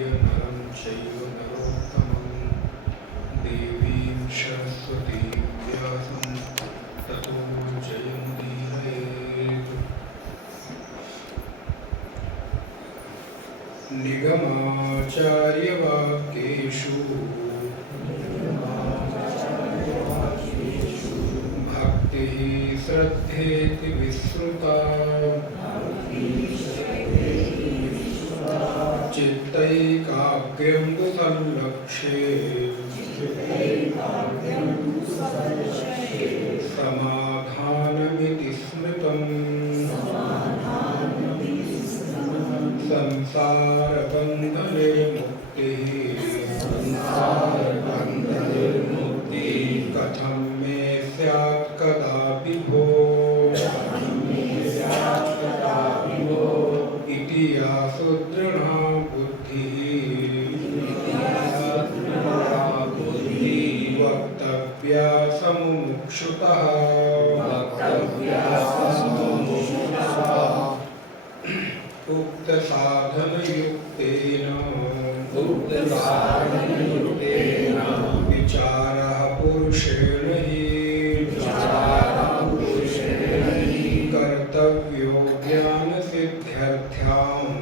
नरं चैव नरोत्तमं देवीं सरस्वतीं व्यासं ततो जयमुदीरयेत्। निगमाचार्यवाक्येषु भक्तिः श्रद्धेति विश्रुता चित्तैकाग्र्यं तु संलक्ष्ये समाधानमिति स्मृतम्। संसारबन्धनिर्मुक्तिः कथं मे स्यात् कदापि भोः इति या सुदृढा बुद्धिः वक्तव्या समुमुक्षुतः। उक्तसाधनयुक्तेन विचारः पुरुषेण हि कर्तव्यो ज्ञानसिद्ध्यर्थ्याम्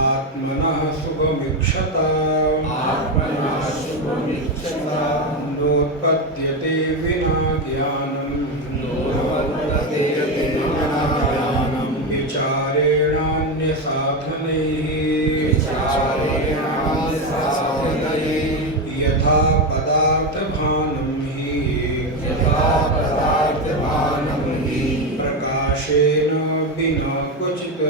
आत्मनः शुभमीक्षता नोत्पद्यते विना ज्ञानम् विचारेणान्यसाधनैः यथा पदार्थभानं हि प्रकाशेन विना क्वचित्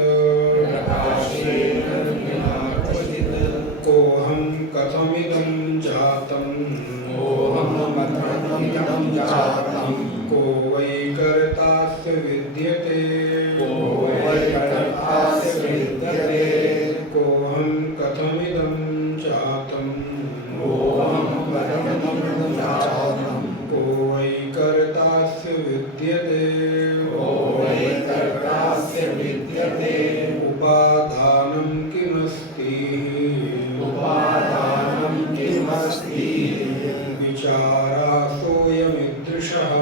कोऽहं कथमिदं जातं को वै कर्तास्य विद्यते कोऽहं कथमिदं जातं को वै कर्तास्य विद्यते उपादानं किमस्ति विचारा सोऽयमीदृशः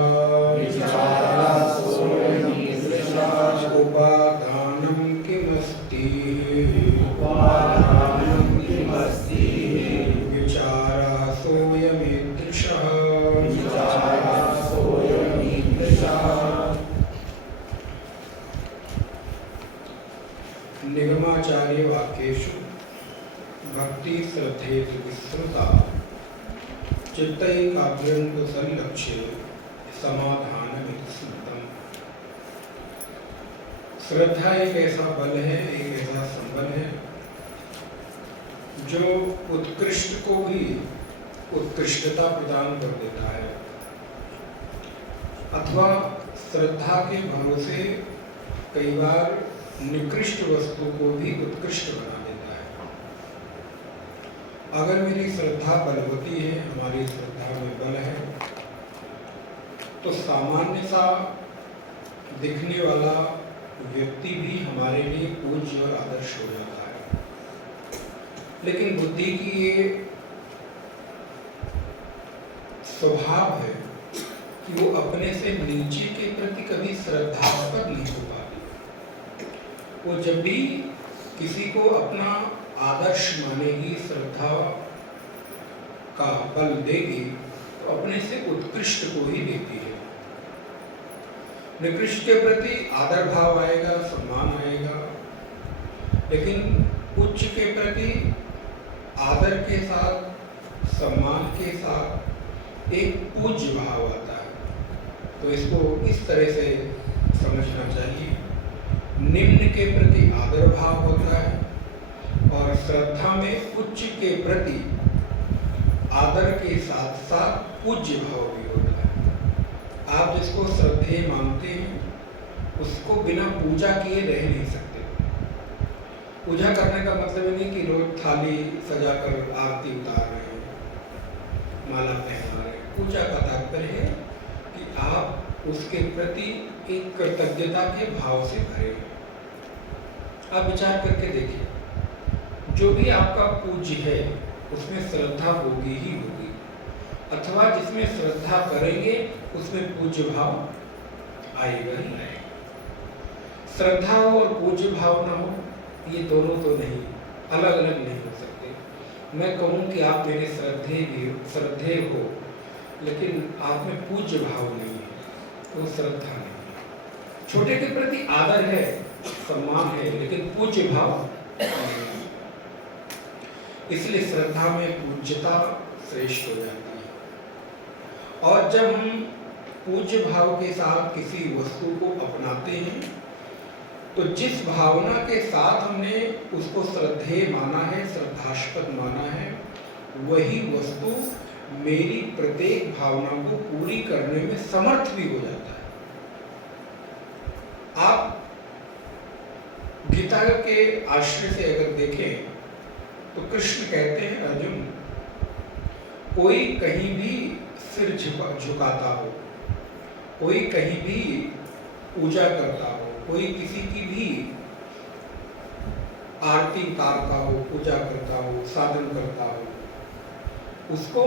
उपादानं किमस्ति विचारा सोऽयमीदृशः। निगमाचार्य वाक्येषु भक्ति श्रद्धेति विश्रुता चित्तैकाग्र्यं तु संलक्ष्ये समाधानमिति स्मृतम्। श्रद्धा एक ऐसा बल है, एक ऐसा संबल है जो उत्कृष्ट को भी उत्कृष्टता प्रदान कर देता है, अथवा श्रद्धा के भरोसे कई बार निकृष्ट वस्तु को भी उत्कृष्ट बना देता है। अगर मेरी श्रद्धा बलवती है, हमारी श्रद्धा में बल है, तो सामान्य सा दिखने वाला व्यक्ति भी हमारे लिए पूज्य और आदर्श हो जाता है। लेकिन बुद्धि की ये स्वभाव है कि वो अपने से नीचे के प्रति कभी श्रद्धास्पद नहीं हो पाती। वो जब भी किसी को अपना आदर्श मानेगी, श्रद्धा का बल देगी, तो अपने से उत्कृष्ट को ही देती है। निकृष्ट के प्रति आदर भाव आएगा, सम्मान आएगा, लेकिन उच्च के प्रति आदर के साथ, सम्मान के साथ एक पूज्य भाव आता है। तो इसको इस तरह से समझना चाहिए। निम्न के प्रति आदर भाव होता है और श्रद्धा में उच्च के प्रति आदर के साथ साथ पूज्य भाव भी होता है। आप जिसको श्रद्धेय मानते हैं उसको बिना पूजा किए रह नहीं सकते। पूजा करने का मतलब ये नहीं कि रोज थाली सजाकर आरती उतार रहे हैं, माला पहना रहे हैं। पूजा का तात्पर्य है कि आप उसके प्रति एक कृतज्ञता के भाव से भरे। आप विचार करके देखिए, जो भी आपका पूज्य है उसमें श्रद्धा होगी ही होगी, अथवा जिसमें श्रद्धा करेंगे उसमें पूज्य भाव आएगा ही आएगा। श्रद्धा हो और पूज्य भाव ना हो, ये दोनों तो नहीं, अलग अलग नहीं हो सकते। मैं कहूँ कि आप मेरे श्रद्धेय हो, लेकिन आप में पूज्य भाव नहीं है, तो श्रद्धा नहीं है। छोटे के प्रति आदर है, सम्मान है, लेकिन पूज्य भाव नहीं है। इसलिए श्रद्धा में पूज्यता श्रेष्ठ हो जाती है। और जब हम पूज्य भाव के साथ किसी वस्तु को अपनाते हैं, तो जिस भावना के साथ हमने उसको श्रद्धेय माना है, श्रद्धास्पद माना है, वही वस्तु मेरी प्रत्येक भावना को पूरी करने में समर्थ भी हो जाता है। आप गीता के आश्रय से अगर देखें तो कृष्ण कहते हैं, अर्जुन, कोई कहीं भी सिर झुकाता हो, कोई कहीं भी पूजा करता हो, कोई किसी की भी आरती उतारता हो, पूजा करता हो, साधन करता हो, उसको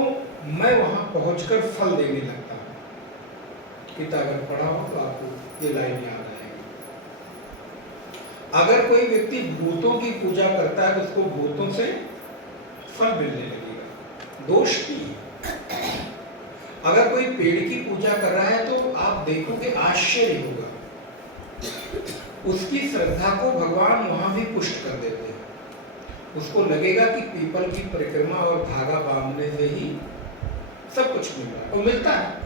मैं वहां पहुंचकर फल देने लगता हूं। गीता अगर पढ़ा हो तो आपको ये लाइन याद आएगी। अगर कोई व्यक्ति भूतों की पूजा करता है तो उसको भूतों से फल मिलने लगेगा, दोष नहीं। अगर कोई पेड़ की पूजा कर रहा है तो आप देखोगे आश्चर्य होगा, उसकी श्रद्धा को भगवान वहां भी पुष्ट कर देते हैं। उसको लगेगा कि पीपल की परिक्रमा और धागा बांधने से ही सब कुछ मिल रहा है, वो मिलता है।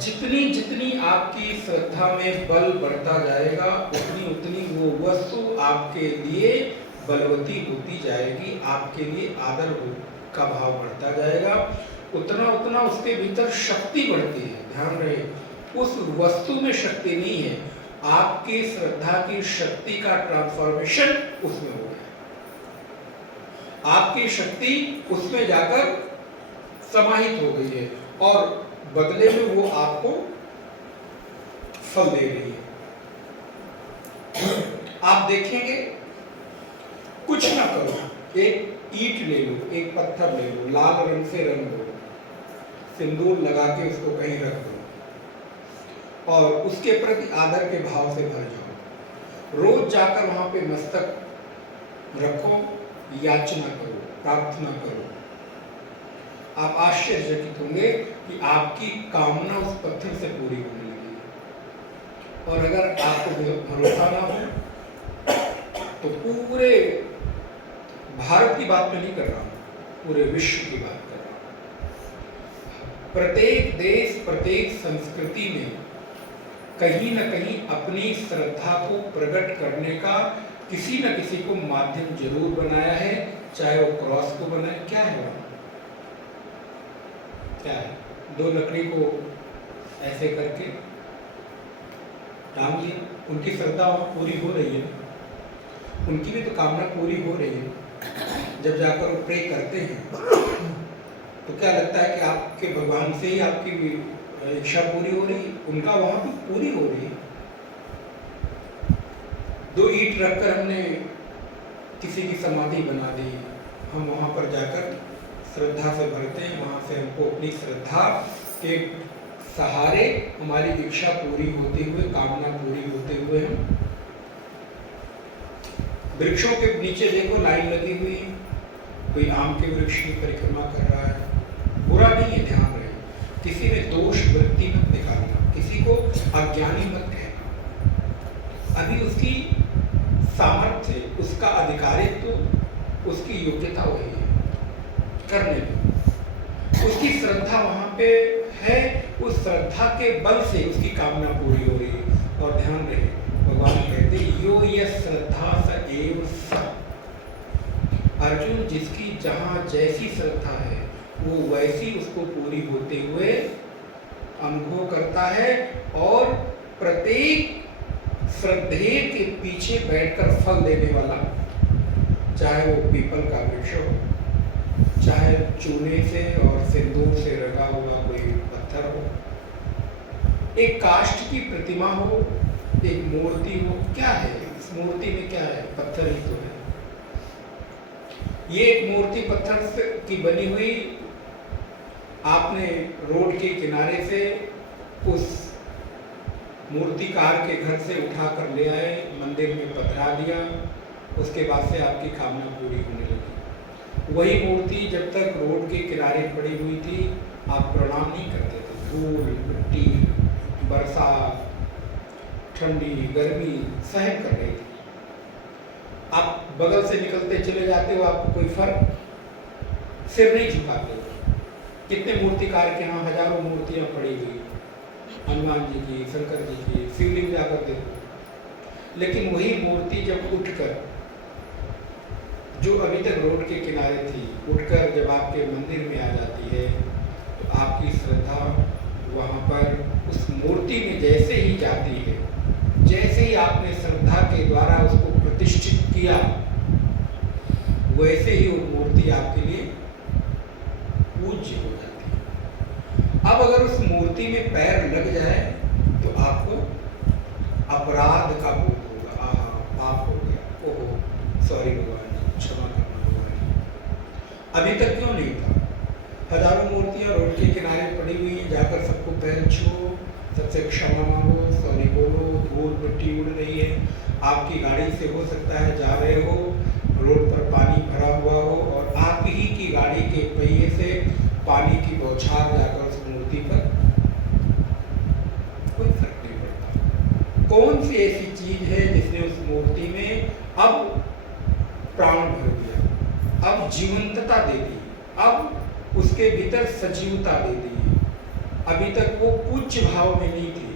जितनी जितनी आपकी श्रद्धा में बल बढ़ता जाएगा, उतनी उतनी वो वस्तु आपके लिए बलवती होती जाएगी, आपके लिए आदर का भाव बढ़ता जाएगा, उतना उतना उसके भीतर शक्ति बढ़ती है। ध्यान रहे, उस वस्तु में शक्ति नहीं है, आपकी श्रद्धा की शक्ति का ट्रांसफॉर्मेशन उसमें हो गया। आपकी शक्ति उसमें जाकर समाहित हो गई है और बदले में वो आपको फल दे रही है। आप देखेंगे, कुछ ना करो, एक ईंट ले लो, एक पत्थर ले लो, लाल रंग से रंग दो, सिंदूर लगा के उसको कहीं रख दो और उसके प्रति आदर के भाव से भर जाओ। रोज जाकर वहां पे मस्तक रखो, याचना करो, प्रार्थना करो। आप आश्चर्यचकित होंगे कि आपकी कामना उस पत्थर से पूरी होने लगेगी। और अगर आपको भरोसा ना हो तो पूरे भारत की बात में नहीं कर रहा हूं, पूरे विश्व की बात कर रहा हूं। प्रत्येक देश, प्रत्येक संस्कृति में कहीं न कहीं अपनी श्रद्धा को प्रकट करने का किसी न किसी को माध्यम जरूर बनाया है, चाहे वो क्रॉस को बनाए। क्या है वहां, क्या है, दो लकड़ी को ऐसे करके टांग लिया, उनकी श्रद्धा वहां पूरी हो रही है, उनकी भी तो कामना पूरी हो रही है। जब जाकर वो प्रे करते हैं तो क्या लगता है कि आपके भगवान से ही आपकी इच्छा पूरी हो रही है, उनका वहां भी पूरी हो रही है। दो ईंट रखकर हमने किसी की समाधि बना दी, हम वहां पर जाकर श्रद्धा से भरते हैं, वहां से हमको अपनी श्रद्धा के सहारे हमारी इच्छा पूरी होते हुए, कामना पूरी होते हुए हम वृक्षों के नीचे देखो लाइन लगी हुई है, कोई आम के वृक्ष की परिक्रमा कर रहा है, बुरा नहीं है। ध्यान रहे, किसी में दोष वृत्ति मत निकालना, किसी को अज्ञानी मत कहना। अभी उसकी सामर्थ्य, उसका अधिकारित्व, उसकी योग्यता वही है, करने दो। उसकी श्रद्धा वहां पे है, उस श्रद्धा के बल से उसकी कामना पूरी हो रही है। और ध्यान रहे, भगवान कहते यो यह श्रद्धा स एव स। अर्जुन, जिसकी जहां जैसी श्रद्धा है वो वैसी उसको पूरी होते हुए अनुभव करता है। और प्रत्येक श्रद्धेय के पीछे बैठकर फल देने वाला, चाहे वो पीपल का वृक्ष हो, चाहे चूने से और सिंदूर से रंगा हुआ कोई पत्थर हो, एक काष्ठ की प्रतिमा हो, एक मूर्ति हो, क्या है इस मूर्ति में, क्या है? पत्थर ही तो है। ये एक मूर्ति पत्थर से की बनी हुई आपने रोड के किनारे से उस मूर्तिकार के घर से उठाकर ले आए, मंदिर में पधरा दिया, उसके बाद से आपकी कामना पूरी होने लगी। वही मूर्ति जब तक रोड के किनारे पड़ी हुई थी आप प्रणाम नहीं करते थे। धूल, मिट्टी, बरसात, ठंडी, गर्मी सहन कर रही थी, आप बगल से निकलते चले जाते हो, आपको कोई फर्क, सिर नहीं झुकाते हो। कितने मूर्तिकार के यहाँ हजारों मूर्तियां पड़ी हुई, हनुमान जी की, शंकर जी की, शिवलिंग जाकर देखो। लेकिन वही मूर्ति जब उठकर, जो अभी तक रोड के किनारे थी, उठकर जब आपके मंदिर में आ जाती है तो आपकी श्रद्धा वहाँ पर उस मूर्ति में जैसे ही जाती है, जैसे ही आपने श्रद्धा के द्वारा उसको प्रतिष्ठित किया, वैसे ही वो मूर्ति आपके लिए पूज्य हो जाती है। अब अगर उस मूर्ति में पैर लग जाए तो आपको अपराध का बोध होगा, आहा पाप हो गया, ओहो सॉरी भगवान जी, क्षमा करना भगवान जी। अभी तक क्यों नहीं था? हजारों मूर्तियां रोड के किनारे पड़ी हुई हैं, जाकर सबको पैर छुओ, सबसे क्षमा मांगो, सॉरी बोलो, धूल मिट्टी उड़ रही है, आपकी गाड़ी से हो सकता है जा रहे हो, रोड पर पानी भरा हुआ हो और आप ही की गाड़ी के पहिए से पानी की बौछार जाकर उस मूर्ति पर, कोई फर्क नहीं पड़ता। कौन सी ऐसी चीज है जिसने उस मूर्ति में अब प्राण भर दिया, अब जीवंतता दे दी, अब उसके भीतर सजीवता दे दी। अभी तक वो पूज्य भाव में नहीं थी,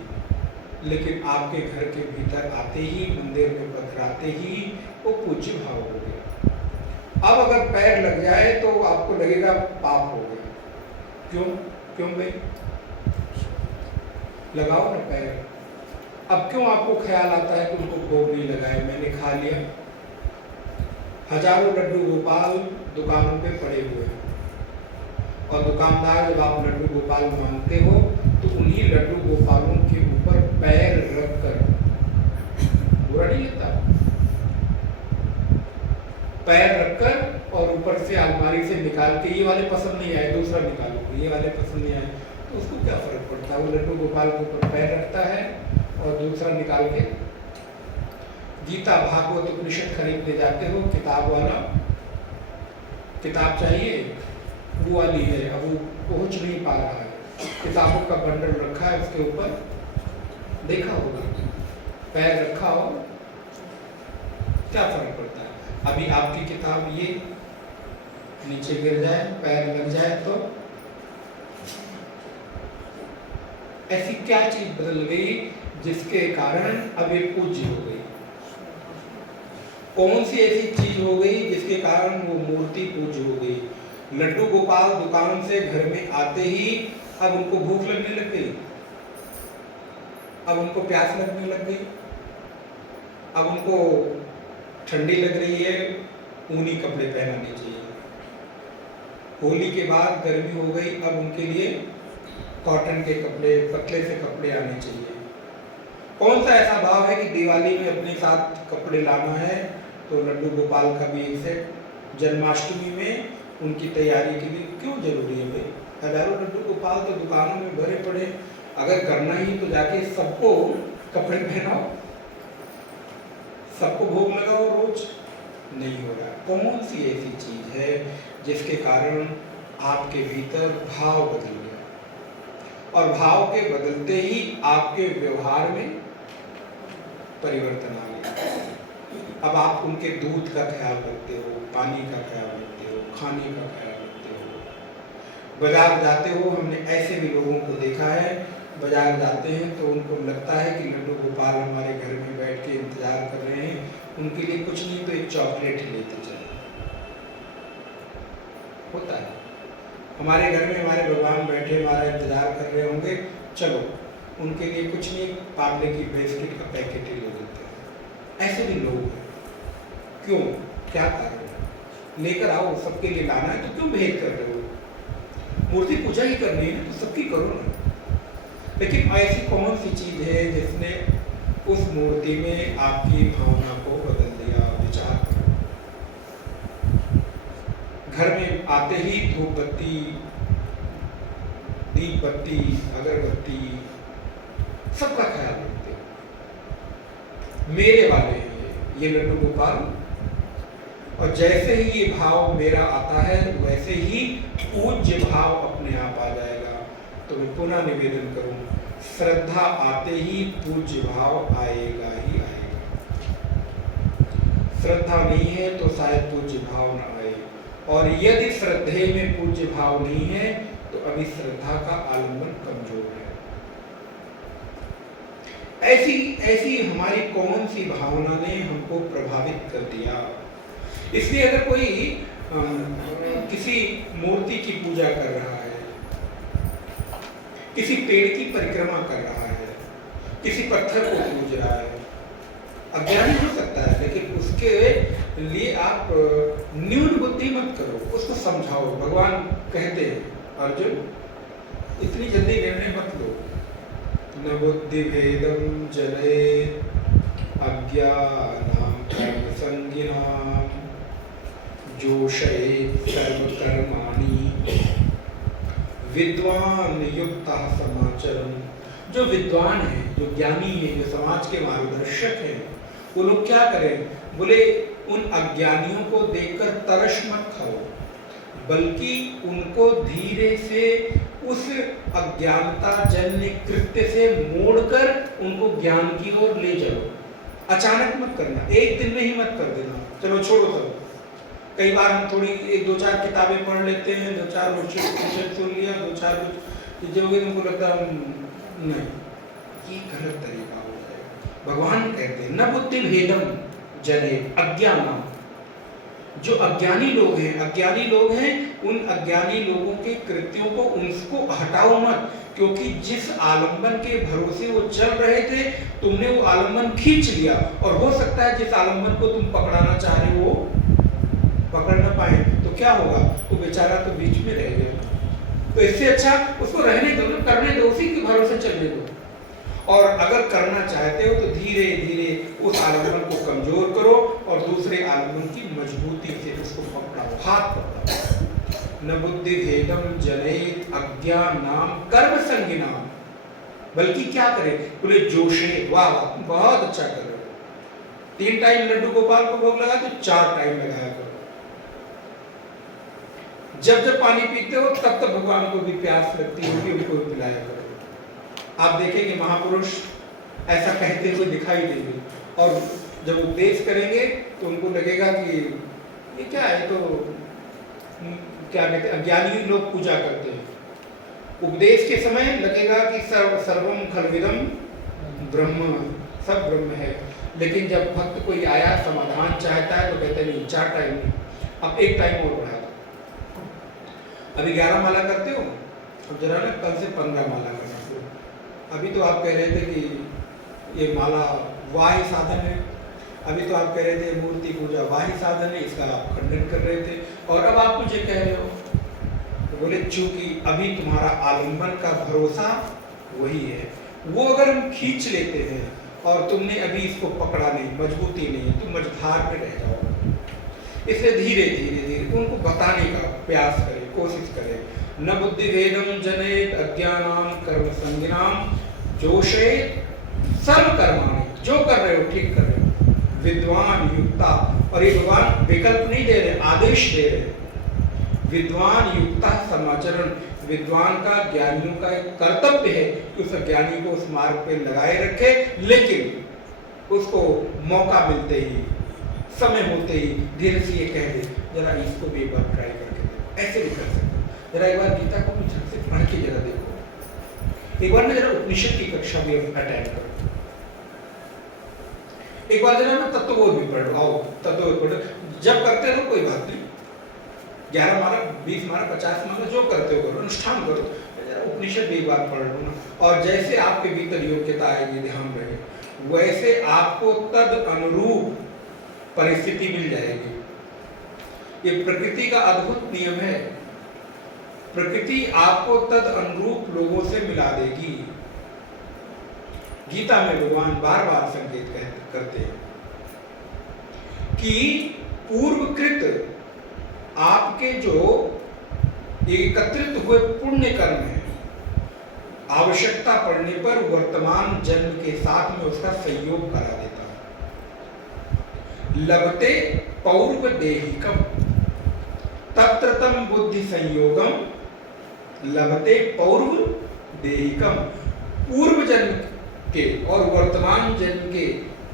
लेकिन आपके घर के भीतर आते ही, मंदिर में पधराते ही वो पूज्य भाव हो गया। अब अगर पैर लग जाए तो आपको लगेगा पाप हो गया। क्यों? क्यों भाई? लगाओ ना पैर। अब क्यों आपको ख्याल आता है कि उनको भोग नहीं लगाए, मैंने खा लिया? हजारों लड्डू गोपाल दुकानों पे पड़े हुए हैं और दुकानदार जब आप लड्डू गोपाल मांगते हो तो उन्हीं लड्डू गोपालों के ऊपर पैर रखकर, बुरा नहीं लगता, पैर रखकर और ऊपर से अलमारी से निकाल के ये वाले पसंद नहीं आए दूसरा निकालो, ये वाले पसंद नहीं आए, तो उसको क्या फर्क पड़ता है? वो लड्डू गोपाल के ऊपर पैर रखता है और दूसरा निकाल के। गीता भागवत उपनिषद खरीद ले जाते हो, किताब वाला, किताब चाहिए, वो वाली है, अब वो पहुंच नहीं पा रहा है, किताबों का बंडल रखा है उसके ऊपर, देखा होगा, पैर रखा हो, क्या फर्क पड़ता है? अभी आपकी किताब ये नीचे गिर जाए, पैर लग जाए तो ऐसी क्या चीज बदल गई जिसके कारण अब ये पूज्य हो गई? कौन सी ऐसी चीज हो गई जिसके कारण वो मूर्ति पूज्य हो गई? लड्डू गोपाल दुकान से घर में आते ही अब उनको भूख लगने लग गई, अब उनको प्यास लगने लग गई, अब उनको ठंडी लग रही है, ऊनी कपड़े पहनाने चाहिए। होली के बाद गर्मी हो गई, अब उनके लिए कॉटन के कपड़े, पतले से कपड़े आने चाहिए। कौन सा ऐसा भाव है कि दिवाली में अपने साथ कपड़े लाना है तो लड्डू गोपाल का भी एक सेट, जन्माष्टमी में उनकी तैयारी के लिए क्यों जरूरी है भाई? हजारों लड्डू गोपाल तो दुकानों में भरे पड़े, अगर करना ही तो जाके सबको कपड़े पहनाओ, सबको भोग लगाओ रोज। नहीं हो रहा। कौन सी ऐसी चीज है जिसके कारण आपके भीतर भाव बदल गया और भाव के बदलते ही आपके व्यवहार में परिवर्तन आ गया? अब आप उनके दूध का ख्याल रखते हो, पानी का ख्याल रखते हो, खाने का ख्याल रखते हो। बाजार जाते हो, हमने ऐसे भी लोगों को देखा है, बाजार जाते हैं तो उनको लगता है कि लड्डू गोपाल हमारे घर में बैठ के इंतजार कर रहे हैं, उनके लिए कुछ नहीं तो एक चॉकलेट ही लेते चले। होता है, हमारे घर में हमारे भगवान बैठे हमारा इंतजार कर रहे होंगे, चलो उनके लिए कुछ नहीं, पार्ले की बिस्किट का पैकेट ही ले लेते हैं। ऐसे भी लोग हैं। क्यों? क्या कारण है? लेकर आओ, सबके लिए लाना है तो क्यों भेद कर रहे हो? मूर्ति पूजा ही करनी है तो सबकी करो ना। लेकिन ऐसी कौन सी चीज है जिसने उस मूर्ति में आपकी भावना को बदल दिया। विचार करो, घर में आते ही धूप बत्ती, दीप बत्ती, अगरबत्ती सबका ख्याल रखते हो, मेरे वाले हैं ये लड्डू गोपाल। और जैसे ही ये भाव मेरा आता है वैसे ही पूज्य भाव अपने आप आ जाएगा। तो मैं पुनः निवेदन करूं, श्रद्धा आते ही पूज्य भाव आएगा ही आएगा। श्रद्धा नहीं है तो शायद पूज्य भाव न आए, और यदि श्रद्धे में पूज्य भाव नहीं है तो अभी श्रद्धा का आलंबन कमजोर है। ऐसी हमारी कौन सी भावना ने हमको प्रभावित कर दिया। इसलिए अगर कोई किसी मूर्ति की पूजा कर रहा है, किसी पेड़ की परिक्रमा कर रहा है, किसी पत्थर को पूज रहा है, अज्ञानी हो सकता है, लेकिन उसके लिए आप न्यून बुद्धि मत करो, उसको समझाओ। भगवान कहते हैं, अर्जुन इतनी जल्दी निर्णय मत लो। न बुद्धि भेदम जले अज्ञानां कर्म संगिनां जोषयेत् सर्व कर्माणि विद्वान युक्तः समाचरन्। जो विद्वान है, जो ज्ञानी है, जो समाज के मार्गदर्शक हैं, वो लोग क्या करें? बोले उन अज्ञानियों को देखकर तरस मत खाओ, बल्कि उनको धीरे से उस अज्ञानता जन्य कृत्य से मोड़कर उनको ज्ञान की ओर ले जाओ। अचानक मत करना, एक दिन में ही मत कर देना, चलो छोड़ो सब। कई बार हम थोड़ी एक दो चार किताबें पढ़ लेते हैं, दो चार वर्कशॉप सुन लिया, दो चार चीजें हो गई, तुमको लगता है नहीं, ये गलत तरीका हो जाएगा। भगवान कहते हैं न बुद्धि भेदम जने अज्ञानम। जो अज्ञानी लोग हैं, उन अज्ञानी लोगों के कृत्यों को उनको हटाओ मत, क्योंकि जिस आलंबन के भरोसे वो चल रहे थे, तुमने वो आलंबन खींच लिया, और हो सकता है जिस आलंबन को तुम पकड़ाना चाह रहे हो पकड़ न पाए, तो क्या होगा? वो बेचारा तो बीच में रह गया। तो इससे अच्छा उसको रहने दो, ना करने दो, उसी के भरोसे चलने दो। और अगर करना चाहते हो तो धीरे धीरे उस आलंबन को कमजोर करो और दूसरे आलंबन की मजबूती से उसको पकड़ाओ, हाथ पकड़ाओ। न बुद्धि भेदम जनेत अज्ञानां कर्म संगिनां। बल्कि क्या करे? बोले जोशे, वाह वाह बहुत अच्छा कर रहे हो। 3 टाइम लड्डू गोपाल को भोग लगा तो 4 टाइम लगाया करो। जब जब पानी पीते हो तब तक भगवान को भी प्यास लगती होगी, उनको भी पिलाया करो। आप देखेंगे महापुरुष ऐसा कहते हुए दिखाई देंगे, और जब उपदेश करेंगे तो उनको लगेगा कि ये क्या है, तो क्या कहते हैं, अज्ञानी लोग पूजा करते हैं। उपदेश के समय लगेगा कि सर्वम खलविदम ब्रह्म, सब ब्रह्म है। लेकिन जब भक्त कोई आया समाधान चाहता है तो कहते नहीं 4 टाइम नहीं, अब 1 टाइम और बढ़ा दो। अभी 11 माला करते हो, अब जरा ना कल से 15 माला करना। अभी तो आप कह रहे थे कि ये माला वाही साधन है, अभी तो आप कह रहे थे मूर्ति पूजा वाही साधन है, इसका आप खंडन कर रहे थे, और अब आप मुझे कह रहे हो। तो बोले चूंकि अभी तुम्हारा आलंबन का भरोसा वही है, वो अगर हम खींच लेते हैं और तुमने अभी इसको पकड़ा नहीं, मजबूती नहीं, तुम मझधार में रह जाओ। इसलिए धीरे धीरे उनको बताने का प्रयास करें, कोशिश करें। न बुद्धि भेदम जनेत अज्ञानां कर्म संगिनां जोषेत् सर्व कर्माणि। जो कर रहे हो ठीक कर रहे हो। विद्वान युक्ता, और ये भगवान विकल्प नहीं दे रहे, आदेश दे रहे। विद्वान युक्ता समाचरण। विद्वान का, ज्ञानियों का एक कर्तव्य है कि उस ज्ञानी को उस मार्ग पे लगाए रखे, लेकिन उसको मौका मिलते ही, समय होते ही धीरे से ये कह दे जरा इसको भी एक बार ट्राई करके देखो। ऐसे भी कर सकते, जरा एक बार गीता को भी झट से पढ़ के जरा देखो, एक बार ना जरा उपनिषद की कक्षा भी अटेंड करो, एक बार जरा ना तत्वबोध भी पढ़ो, आओ तत्वबोध पढ़ो। जब करते रहो कोई बात नहीं, 11 माला 20 माला 50 माला जो करते हो करो, अनुष्ठान करो, जरा उपनिषद भी एक बार पढ़ लो ना। और जैसे आपके भीतर योग्यता आएगी, ध्यान रहे, वैसे आपको तद अनुरूप परिस्थिति मिल जाएगी। ये प्रकृति का अद्भुत नियम है, प्रकृति आपको तद अनुरूप लोगों से मिला देगी। गीता में भगवान बार बार संकेत करते हैं कि पूर्वकृत आपके जो एकत्रित हुए पुण्य कर्म है, आवश्यकता पड़ने पर वर्तमान जन्म के साथ में उसका संयोग करा देता है। लभते पौर्व देहिकम तत्रतम बुद्धि संयोगम लभते पौर्व देहिकम। पूर्व जन्म के और वर्तमान जन्म के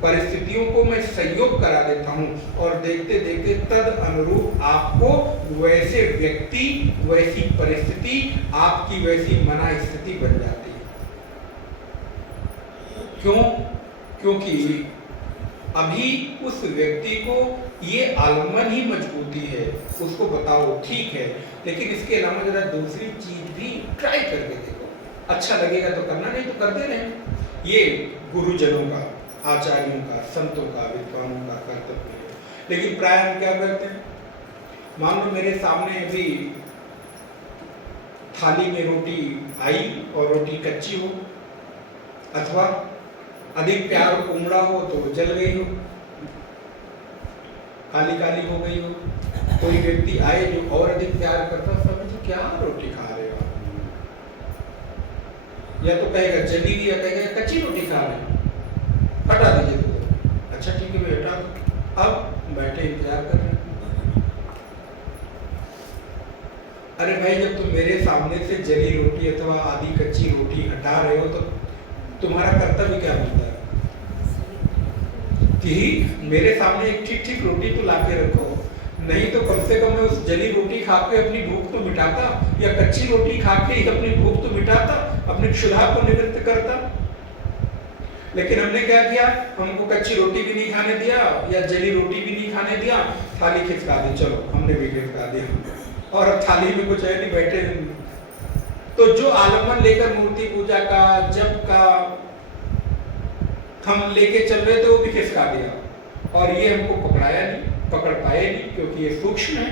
परिस्थितियों को मैं संयोग करा देता हूं और देखते देखते तद अनुरूप आपको वैसे व्यक्ति, वैसी परिस्थिति, आपकी वैसी मना स्थिति बन जाती है। क्यों? क्योंकि अभी उस व्यक्ति को ये आलम्बन ही मजबूती है, उसको बताओ ठीक है, लेकिन इसके अलावा जरा दूसरी चीज भी ट्राई करके देखो, अच्छा लगेगा तो करना, नहीं तो करते रहें। ये गुरुजनों का, आचार्यों का, संतों का, विद्वानों का कर्तव्य है। लेकिन प्राय हम क्या करते हैं, मान लो मेरे सामने अभी थाली में रोटी आई और रोटी कच्ची हो, अथवा अधिक प्यार उमड़ा हो तो जल गई हो, काली काली हो गई हो। कोई व्यक्ति आए जो और अधिक प्यार करता, समझ तो क्या रोटी खा रहे हो आप, या तो कहेगा जली हुई, या कहेगा कच्ची रोटी खा रहे हो, हटा दीजिए तो। अच्छा ठीक है, मैं हटा दूं। अब बैठे इंतजार कर रहे हैं। अरे भाई, जब तुम मेरे सामने से जली रोटी अथवा आधी कच्ची रोटी हटा रहे हो तो तुम्हारा कर्तव्य क्या बनता है कि मेरे सामने एक ठीक ठीक रोटी तो लाके रखो, नहीं तो कम से कम मैं उस जली रोटी खा के अपनी भूख तो मिटाता, या कच्ची रोटी खा के अपनी भूख तो मिटाता, अपनी क्षुधा को निवृत्त करता। लेकिन हमने क्या किया, हमको कच्ची रोटी भी नहीं खाने दिया या जली रोटी भी नहीं खाने दिया, थाली खिसका दी, चलो हमने भी खिसका दिया, और अब थाली में कुछ है नहीं, बैठे। तो जो आलम्बन लेकर मूर्ति पूजा का, जप का हम लेके चल रहे थे, वो भी खिसका दिया, और ये हमको पकड़ाया नहीं, पकड़ पाए नहीं, क्योंकि ये सूक्ष्म है।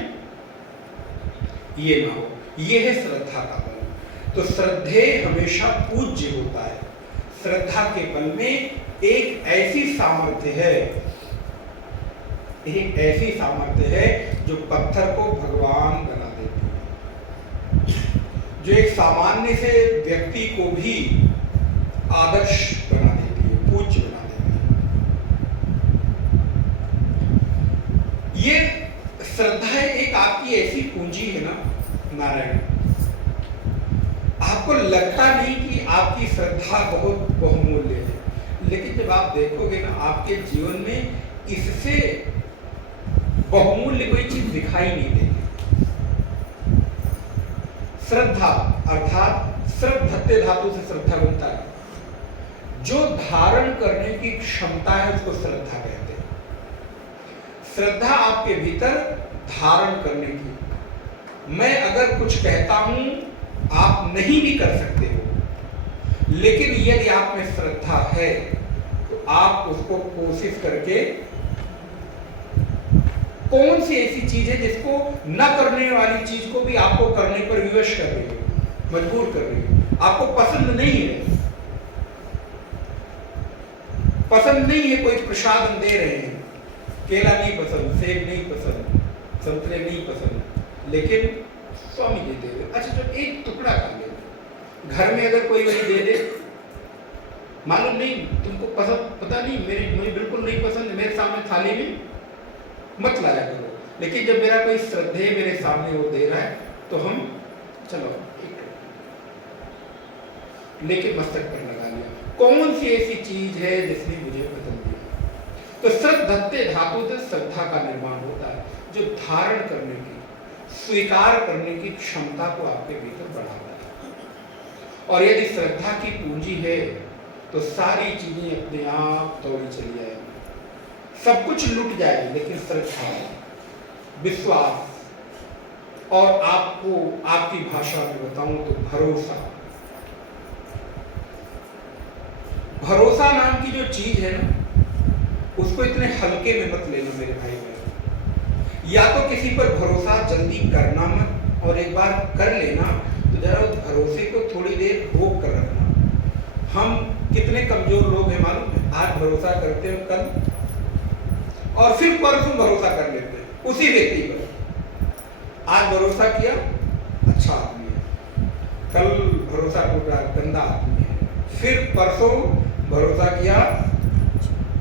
ये ना हो, ये है श्रद्धा का बल। तो श्रद्धे हमेशा पूज्य होता है। श्रद्धा के बल में एक ऐसी सामर्थ्य है, एक ऐसी सामर्थ्य है जो पत्थर को भगवान बना देती है, जो एक सामान्य से व्यक्ति को भी आदर्श बना देती है, पूज्य बना देती है। ये श्रद्धा एक आपकी ऐसी पूंजी है ना नारायण, आपको लगता नहीं कि आपकी श्रद्धा बहुत बहुमूल्य है, लेकिन जब आप देखोगे ना आपके जीवन में इससे बहुमूल्य कोई चीज दिखाई नहीं देगी। श्रद्धा अर्थात श्रद्धत्ते धातु से श्रद्धा बनता है, जो धारण करने की क्षमता है उसको श्रद्धा कहते हैं। श्रद्धा आपके भीतर धारण करने की, मैं अगर कुछ कहता हूं आप नहीं भी कर सकते हो, लेकिन यदि आप में श्रद्धा है तो आप उसको कोशिश करके, कौन सी ऐसी चीज है जिसको न करने वाली चीज को भी आपको करने पर विवश कर रही हो, मजबूर कर रही हो, आपको पसंद नहीं है, पसंद नहीं है, कोई प्रसाद हम दे रहे हैं, केला नहीं पसंद, सेब नहीं पसंद, संतरे नहीं पसंद, लेकिन स्वामी जी दे दे, अच्छा तो एक टुकड़ा खा ले। घर में अगर कोई वही दे दे, मालूम नहीं तुमको पसंद, पता नहीं, मुझे बिल्कुल नहीं पसंद, मेरे सामने थाली में मत लाया करो, लेकिन जब मेरा कोई श्रद्धेय मेरे सामने वो दे रहा है तो हम चलो लेके मस्तक पर लगा लिया। कौन सी ऐसी चीज है जिसने मुझे पसंद किया? तो श्रद्धत्ते धातु से श्रद्धा का निर्माण होता है, जो धारण करने की, स्वीकार करने की क्षमता को आपके भीतर बढ़ाता है। और यदि श्रद्धा की पूंजी है तो सारी चीजें अपने आप दौड़ी चली जाएगी, सब कुछ लुट जाए, लेकिन श्रद्धा, विश्वास, और आपको आपकी भाषा में बताऊं तो भरोसा। भरोसा नाम की जो चीज है ना, उसको इतने हल्के में मत ले लो मेरे भाई बहन। या तो किसी पर भरोसा जल्दी करना मत, और एक बार कर लेना तो जरा उस भरोसे को थोड़ी देर रोक कर रखना, हम कितने कमजोर लोग हैं मालूम है? आज भरोसा करते हैं कल और फिर परसों भरोसा कर लेते हैं उसी व्यक्ति पर। आज भरोसा किया, अच्छा आदमी है, कल भरोसा टूटा, गंदा आदमी है, फिर परसों भरोसा किया,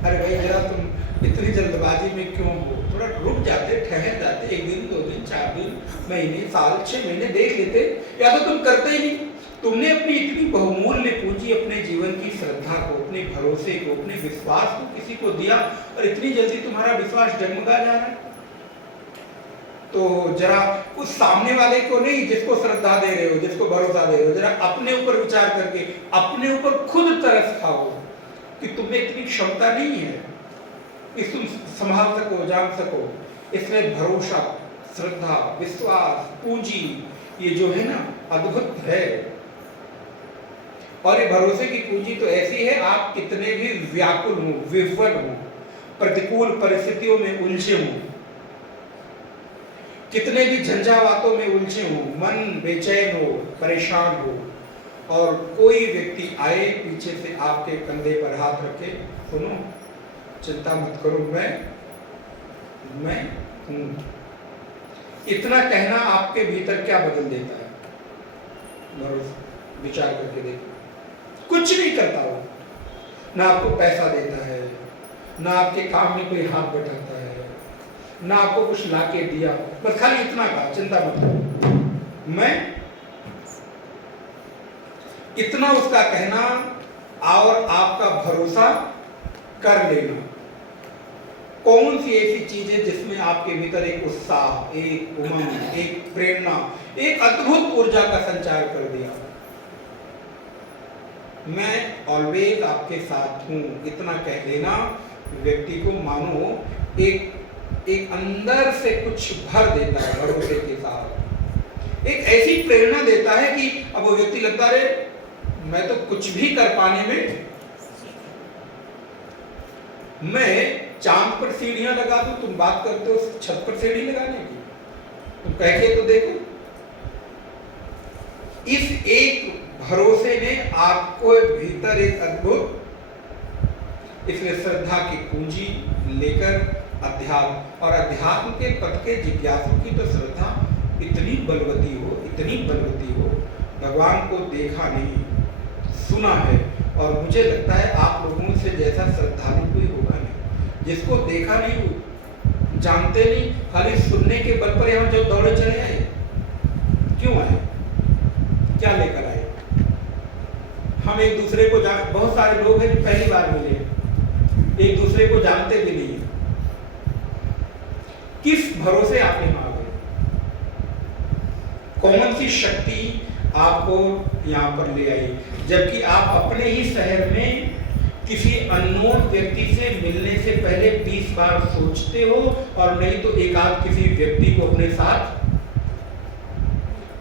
अरे भाई जरा तुम इतनी जल्दबाजी में क्यों हो, थोड़ा रुक जाते, ठहर जाते, 1 दिन 2 दिन 4 दिन महीने साल 6 महीने देख लेते, या तो तुम करते ही नहीं। तुमने अपनी इतनी बहुमूल्य पूंजी, अपने जीवन की श्रद्धा को, अपने भरोसे को, अपने विश्वास को किसी को दिया और इतनी जल्दी तुम्हारा विश्वास डगमगा जा रहा है। तो जरा उस सामने वाले को नहीं, जिसको श्रद्धा दे रहे हो, जिसको भरोसा दे रहे हो, जरा अपने ऊपर विचार करके अपने ऊपर खुद तरस खाओ कि तुम्हें इतनी क्षमता नहीं है कि तुम संभाल सको, जान सको। इसमें भरोसा, श्रद्धा, विश्वास, पूंजी, ये जो है ना, अद्भुत है। और ये भरोसे की पूंजी तो ऐसी है, आप कितने भी व्याकुल हो, विह्वल हो, प्रतिकूल परिस्थितियों में उलझे हो, कितने भी झंझावातों में उलझे हो, मन बेचैन हो, परेशान हो, और कोई व्यक्ति आए पीछे से आपके कंधे पर हाथ रखे, सुनो चिंता मत करो, मैं हूं। इतना कहना आपके भीतर क्या बदल देता है? भरोसा, विचार करके देखो। कुछ नहीं करता वो, ना आपको पैसा देता है, ना आपके काम में कोई हाथ बटाता है, ना आपको कुछ लाके दिया, बस खाली इतना कहा, चिंता मत करो, मैं। इतना उसका कहना और आपका भरोसा कर लेना। कौन सी ऐसी चीज है जिसमें आपके भीतर एक उत्साह, एक उमंग, एक प्रेरणा, एक अद्भुत ऊर्जा का संचार कर दिया? मैं ऑलवेज आपके साथ हूं, इतना कह देना व्यक्ति को मानो एक अंदर से कुछ भर देता है भरोसे के साथ। एक ऐसी प्रेरणा देता है कि अब वो व्यक्ति लगता है मैं तो कुछ भी कर पाने में, मैं चांद पर सीढ़ियां लगा दूं, तुम बात करते हो छत पर सीढ़ी लगाने की, तुम कह के तो देखो। इस एक भरोसे ने आपको भीतर एक अद्भुत, इसलिए श्रद्धा की पूंजी लेकर अध्यात्म, और अध्यात्म के पथ के जिज्ञासु की तो श्रद्धा इतनी बलवती हो, भगवान को देखा नहीं, सुना है। और मुझे लगता है आप लोगों से जैसा श्रद्धालु कोई होगा नहीं, जिसको देखा नहीं, वो जानते नहीं, खाली सुनने के बल पर यहाँ जो दौड़े चले आए। क्यों आए? क्या लेकर आए? हम एक दूसरे को बहुत सारे लोग हैं जो पहली बार मिले, एक दूसरे को जानते भी नहीं। किस भरोसे आप यहाँ आ गए? कौन सी शक्ति आपको यहाँ पर ले आई, जबकि आप अपने ही शहर में किसी अननोन व्यक्ति से मिलने से पहले 20 बार सोचते हो, और नहीं तो एक आध किसी व्यक्ति को अपने साथ,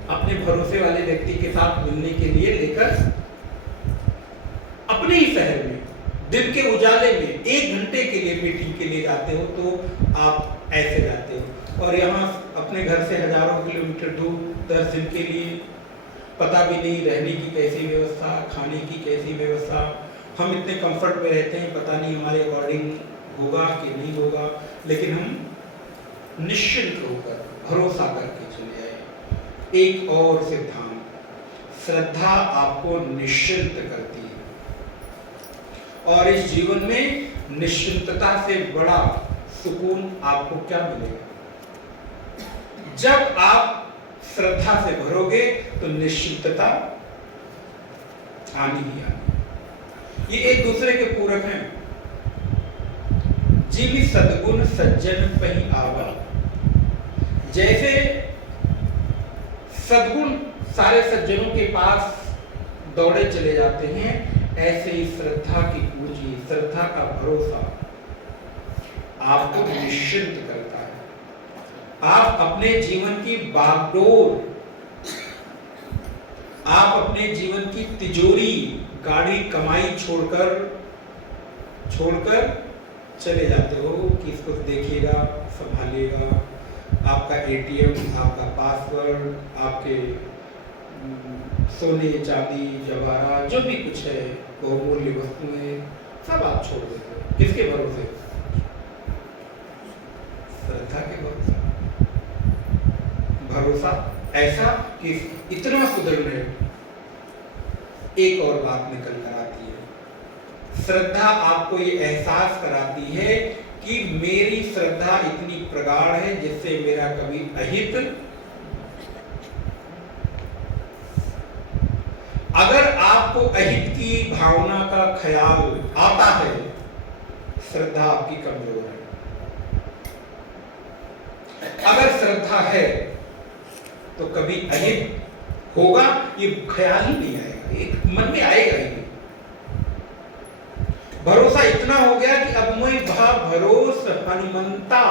अपने भरोसे वाले व्यक्ति के साथ मिलने के लिए लेकर अपने ही शहर में दिन के उजाले में 1 घंटे के लिए मीटिंग के लिए जाते हो, तो आप ऐसे जाते हो। और यहाँ अपने घर से हजारों किलोमीटर दूर 10 दिन के लिए, पता भी नहीं रहने की कैसी व्यवस्था, खाने की कैसी व्यवस्था, हम इतने कंफर्ट में रहते हैं, पता नहीं हमारे अकॉर्डिंग होगा कि नहीं होगा, लेकिन हम निश्चिंत होकर भरोसा करके चले आए। एक और सिद्धांत, श्रद्धा आपको निश्चिंत करती है, और इस जीवन में निश्चिंतता से बड़ा सुकून आपको क्या मिलेगा? जब आप श्रद्धा से भरोगे तो निश्चिंतता आनी ही आनी। ये एक दूसरे के पूरक हैं। जिमि सद्गुण सज्जन पही आवा, जैसे सद्गुण सारे सज्जनों के पास दौड़े चले जाते हैं, ऐसे ही श्रद्धा की पूंजी, श्रद्धा का भरोसा आपको निश्चिंत करता है। आप अपने जीवन की बागडोर, आप अपने जीवन की तिजोरी, गाड़ी, कमाई छोड़कर चले जाते हो कि इसको देखिएगा, संभालिएगा, आपका एटीएम, आपका पासवर्ड, आपके सोने चांदी जवाहरात जो भी कुछ है, बहुमूल्य वस्तुएं, सब आप छोड़ देते हो। किसके भरोसे? श्रद्धा के भरोसे। भरोसा ऐसा कि इतना सुदृढ़, एक और बात निकल कर आती है, श्रद्धा आपको ये एहसास कराती है कि मेरी श्रद्धा इतनी प्रगाढ़ है जिससे मेरा कभी अहित, अगर आपको अहित की भावना का ख्याल आता है, श्रद्धा आपकी कमजोर है। अगर श्रद्धा है तो कभी अहित होगा ये ख्याल ही नहीं आएगा, एक मन में आएगा ही नहीं। भरोसा इतना हो गया कि अब मैं भरोस हनुमंता,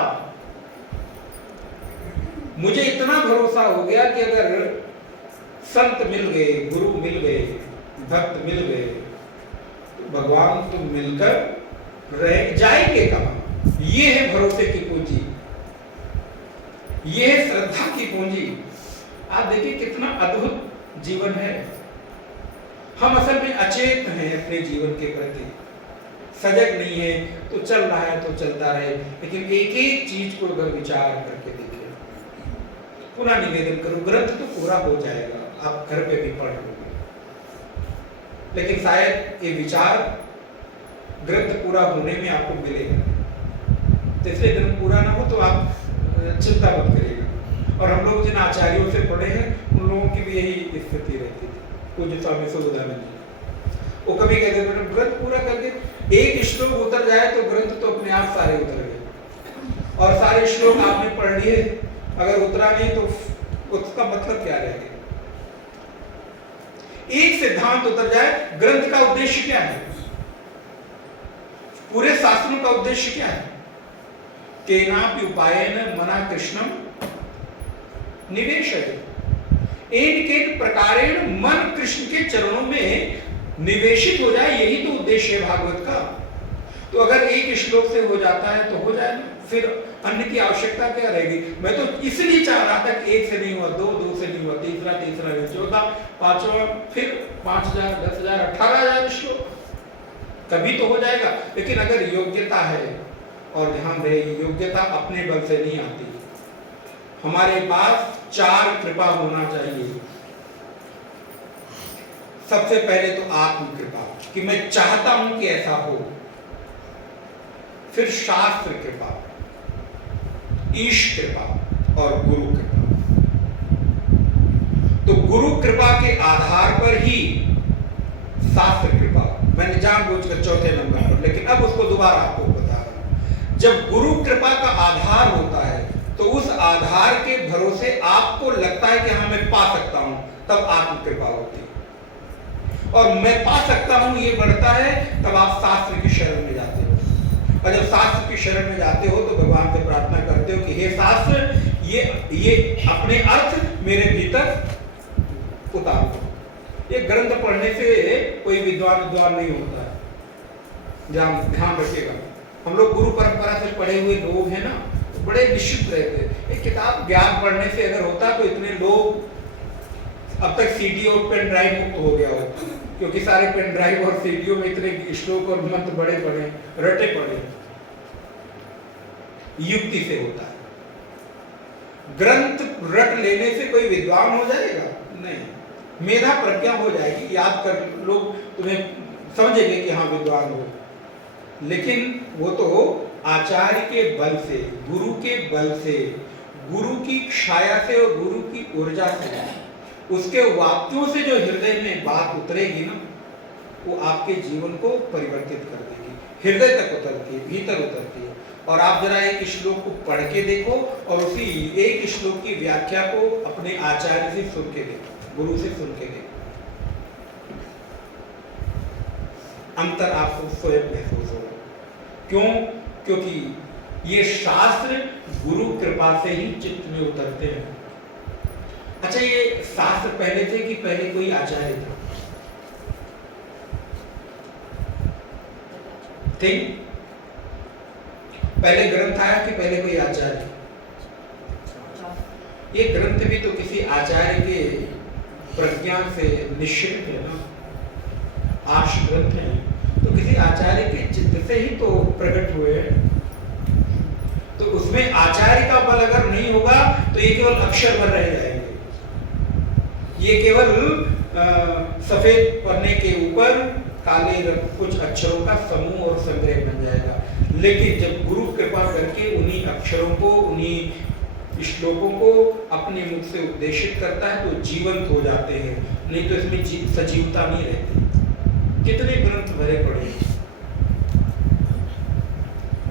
मुझे इतना भरोसा हो गया कि अगर संत मिल गए, गुरु मिल गए, भक्त मिल गए, तो भगवान तुम मिलकर रह जाएंगे कहां। ये है भरोसे की पूंजी, ये है श्रद्धा की पूंजी। आप देखिए कितना अद्भुत जीवन है। हम असल में अचेत हैं अपने जीवन के प्रति, सजग नहीं है, तो चल रहा है तो चलता रहे, लेकिन एक एक चीज को अगर विचार करके देखें। पुनः निवेदन करूं, ग्रंथ तो पूरा हो जाएगा, आप घर पे भी पढ़ लोगे, लेकिन शायद ये विचार ग्रंथ पूरा होने में आपको मिलेगा। तो इसलिए ग्रंथ पूरा ना हो तो आप चिंता मत करिएगा। और हम लोग जिन आचार्यों से पढ़े हैं उन लोगों की भी यही स्थिति रहती थी। पूज्य स्वामी सुखदानंद जी वो कभी कहते थे ग्रंथ पूरा करके एक श्लोक उतर जाए तो ग्रंथ तो अपने आप सारे उतर गए, और सारे श्लोक आपने पढ़ लिए, अगर उतरा नहीं तो उसका मतलब क्या रहेगा। एक सिद्धांत उतर जाए, ग्रंथ का उद्देश्य क्या है, पूरे शास्त्रों का उद्देश्य क्या है। केनापि उपायेन मना कृष्णम निवेशय, इनके प्रकारेण मन कृष्ण के चरणों में निवेशित हो जाए, यही तो उद्देश्य है भागवत का। तो अगर एक श्लोक से हो जाता है तो हो जाए ना, फिर अन्य की आवश्यकता क्या रहेगी। मैं तो इसलिए चाह रहा था कि एक से नहीं हुआ, दो से नहीं हुआ, तीसरा नहीं, चौथा, पांचवा, फिर 5,000, 10,000, 18,000 श्लोक, कभी तो हो जाएगा। लेकिन अगर योग्यता है, और ध्यान रहे योग्यता अपने बल से नहीं आती, हमारे पास 4 कृपा होना चाहिए। सबसे पहले तो आत्म कृपा कि मैं चाहता हूं कि ऐसा हो, फिर शास्त्र कृपा, ईश कृपा और गुरु कृपा। तो गुरु कृपा के आधार पर ही शास्त्र कृपा, मैंने जानबूझकर चौथे नंबर पर, लेकिन अब उसको दोबारा आपको बता रहा हूं। जब गुरु कृपा का आधार होता है तो उस आधार के भरोसे आपको लगता है कि हाँ मैं पा सकता हूं, तब आत्म कृपा होती है। और मैं पा सकता हूं ये बढ़ता है, तब आप शास्त्र की शरण में जाते हो। और जब शास्त्र की शरण में जाते हो तो भगवान से प्रार्थना करते हो कि हे शास्त्र, ये अपने अर्थ मेरे भीतर उतारो। ये ग्रंथ पढ़ने से कोई विद्वान नहीं होता है, ध्यान रखिएगा। हम लोग गुरु परंपरा से पढ़े हुए लोग हैं ना, तो बड़े निश्चित रहते हैं। एक किताब ज्ञान पढ़ने से अगर होता तो इतने लोग अब तक सीडी और पेन ड्राइव मुक्त हो गया होता, क्योंकि सारे पेन ड्राइव और सीडीओ में इतने श्लोक और मंत्र बड़े पड़े, रटे पड़े। युक्ति से होता है। ग्रंथ रट लेने से कोई विद्वान हो जाएगा? नहीं, मेधा प्रज्ञा हो जाएगी, याद कर लोग तुम्हें समझेंगे कि हाँ विद्वान हो। लेकिन वो तो आचार्य के बल से, गुरु के बल से, गुरु की छाया से और गुरु की ऊर्जा से, उसके वाक्यों से जो हृदय में बात उतरेगी ना, वो आपके जीवन को परिवर्तित कर देगी। हृदय तक उतरती है, भीतर उतरती है। और आप जरा एक श्लोक को पढ़ के देखो और उसी एक श्लोक की व्याख्या को अपने आचार्य से सुन के देखो, गुरु से सुन के देखो, अंतर आपको स्वयं महसूस होगा। क्यों? क्योंकि ये शास्त्र गुरु कृपा से ही चित्त में उतरते हैं। अच्छा, ये शास्त्र पहले थे कि पहले कोई आचार्य था? थे? पहले ग्रंथ आया कि पहले कोई आचार्य? ये ग्रंथ भी तो किसी आचार्य के प्रज्ञा से निश्चित है ना, आश्रित है, तो किसी आचार्य के चित्त से ही तो प्रकट हुए हैं। तो उसमें आचार्य का बल अगर नहीं होगा तो ये केवल अक्षर बन रह जाएंगे, ये केवल सफेद पन्ने के ऊपर काले कुछ अक्षरों का समूह और संग्रह बन जाएगा। लेकिन जब गुरु कृपा करके उन्हीं अक्षरों को, उन्हीं श्लोकों को अपने मुख से उपदेशित करता है तो जीवंत हो जाते हैं, नहीं तो इसमें सजीवता नहीं रहती। कितने ग्रंथ भरे पड़े हैं,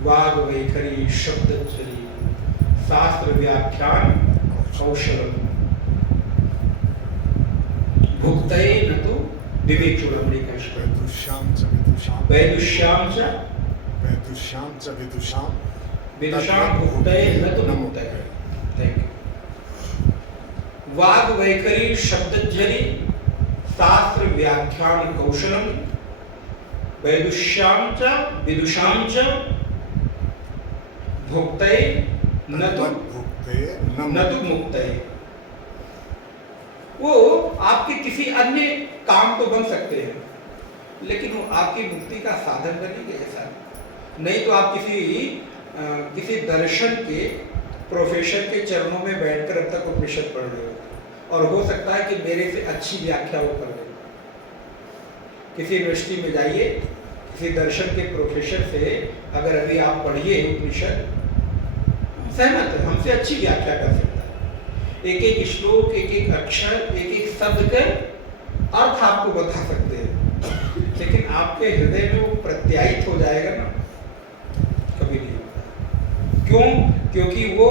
वाग वैखरी शब्दचरी शास्त्र व्याख्यान कौशलम भुक्तये न तो विवेक चूड़ामणि का वैदुष्याम च विदुषाम वैदुष्याम च वैदुष्याम च विदुषाम विदुषाम भुक्तये न तो मुक्तये। Thank you. वाग वैखरी शब्दचरी शास्त्र व्याख्यान कौशलम वैदुष्याम च विदुषाम च भुक्तये न तो मुक्तये। वो आपके किसी अन्य काम तो बन सकते हैं, लेकिन वो आपकी मुक्ति का साधन बनेंगे ऐसा नहीं। तो आप किसी दर्शन के प्रोफेसर के चरणों में बैठकर अब तक उपनिषद पढ़ रहे हो, और हो सकता है कि मेरे से अच्छी व्याख्या वो कर रहे हो। किसी यूनिवर्सिटी में जाइए, किसी दर्शन के प्रोफेसर से अगर अभी आप पढ़िए उपनिषद, सहमत है, हमसे अच्छी व्याख्या कर सकता है। एक एक श्लोक, एक एक अक्षर, एक एक शब्द का अर्थ आपको बता सकते हैं, लेकिन आपके हृदय में वो प्रत्यायित हो जाएगा ना, कभी नहीं होता। क्यों? क्योंकि वो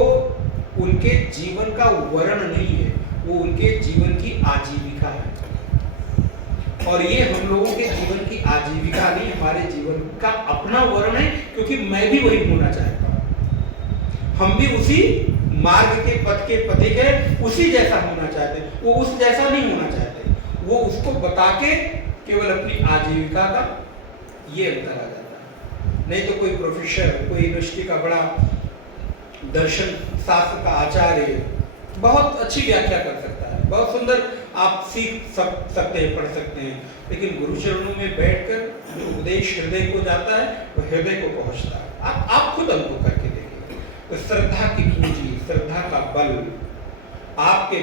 उनके जीवन का वर्ण नहीं है, वो उनके जीवन की आजीविका है। और ये हम लोगों के जीवन की आजीविका नहीं, हमारे जीवन का अपना वर्ण है, क्योंकि मैं भी वही होना चाहता हूँ। हम भी उसी मार्ग के पथ के पथिक है, उसी जैसा होना चाहते हैं। वो उस जैसा नहीं होना चाहते, वो उसको बता के केवल अपनी आजीविका का ये अंतर आ जाता है। नहीं तो कोई प्रोफेसर, कोई यूनिवर्सिटी का बड़ा दर्शन शास्त्र का आचार्य बहुत अच्छी व्याख्या कर सकता है, बहुत सुंदर आप सीख सकते हैं, पढ़ सकते हैं, लेकिन गुरु चरणों में बैठकर जो उपदेश हृदय को जाता है वो हृदय को पहुंचता है। आप खुद अनुभव करके देखिए। तो श्रद्धा की पूंजी, श्रद्धा का बल आपके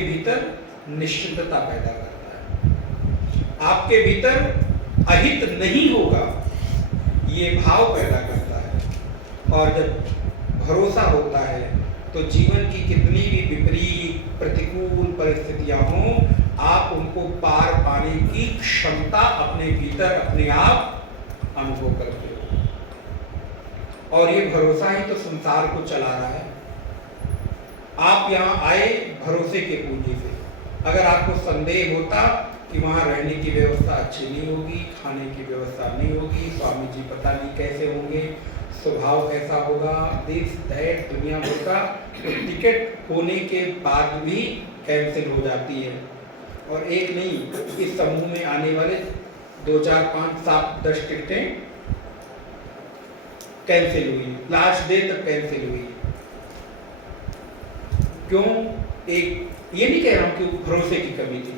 भीतर निश्चिंतता पैदा करता है, आपके भीतर अहित नहीं होगा ये भाव पैदा करता है। और जब भरोसा होता है तो जीवन की कितनी भी विपरीत प्रतिकूल परिस्थितियां हों, आप उनको पार पाने की क्षमता अपने भीतर अपने आप अनुभव करते हो। और ये भरोसा ही तो संसार को चला रहा है। आप यहाँ आए भरोसे के पूंजी से। अगर आपको संदेह होता कि वहाँ रहने की व्यवस्था अच्छी नहीं होगी, खाने की व्यवस्था नहीं होगी, स्वामी जी पता नहीं कैसे होंगे, स्वभाव कैसा होगा, दिस दैट दुनिया भर का, तो टिकट होने के बाद भी कैंसिल हो जाती है। और एक नहीं, इस समूह में आने वाले 2, 4, 5, 7, 10 टिकटें कैंसिल हुई, लास्ट डे तक कैंसिल हुई। क्यों? एक ये नहीं कह रहा हूं कि भरोसे की कमी थी,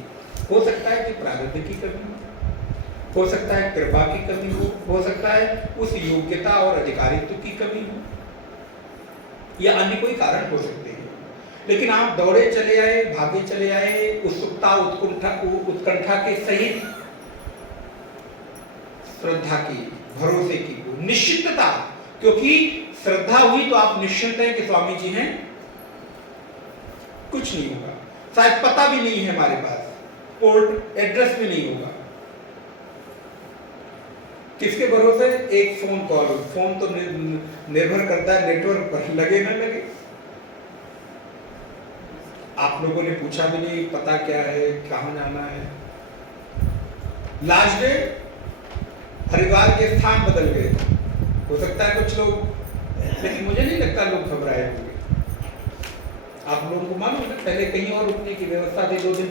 हो सकता है कि प्रारब्ध की कमी हो सकता है कृपा की कमी हो सकता है उस योग्यता और अधिकारित्व की कमी हो, या अन्य कोई कारण हो सकते हैं। लेकिन आप दौड़े चले आए, भागे चले आए, उत्सुकता उत्कंठा के सहित श्रद्धा की, भरोसे की, निश्चितता, क्योंकि श्रद्धा हुई तो आप निश्चित हैं कि स्वामी जी हैं, कुछ नहीं होगा, शायद पता भी नहीं है हमारे पास, पोर्ट एड्रेस भी नहीं होगा। किसके भरोसे? एक फोन कॉल। फोन तो निर्भर करता है नेटवर्क पर, लगे ना लगे। आप लोगों ने पूछा भी नहीं पता क्या है, कहाँ जाना है। लास्ट डे हरिद्वार के स्थान बदल गए, हो सकता है कुछ लोग, लेकिन मुझे नहीं लगता लोग घबराए होंगे। आप लोगों को मालूम है पहले कहीं और रुकने की व्यवस्था थी, 2 दिन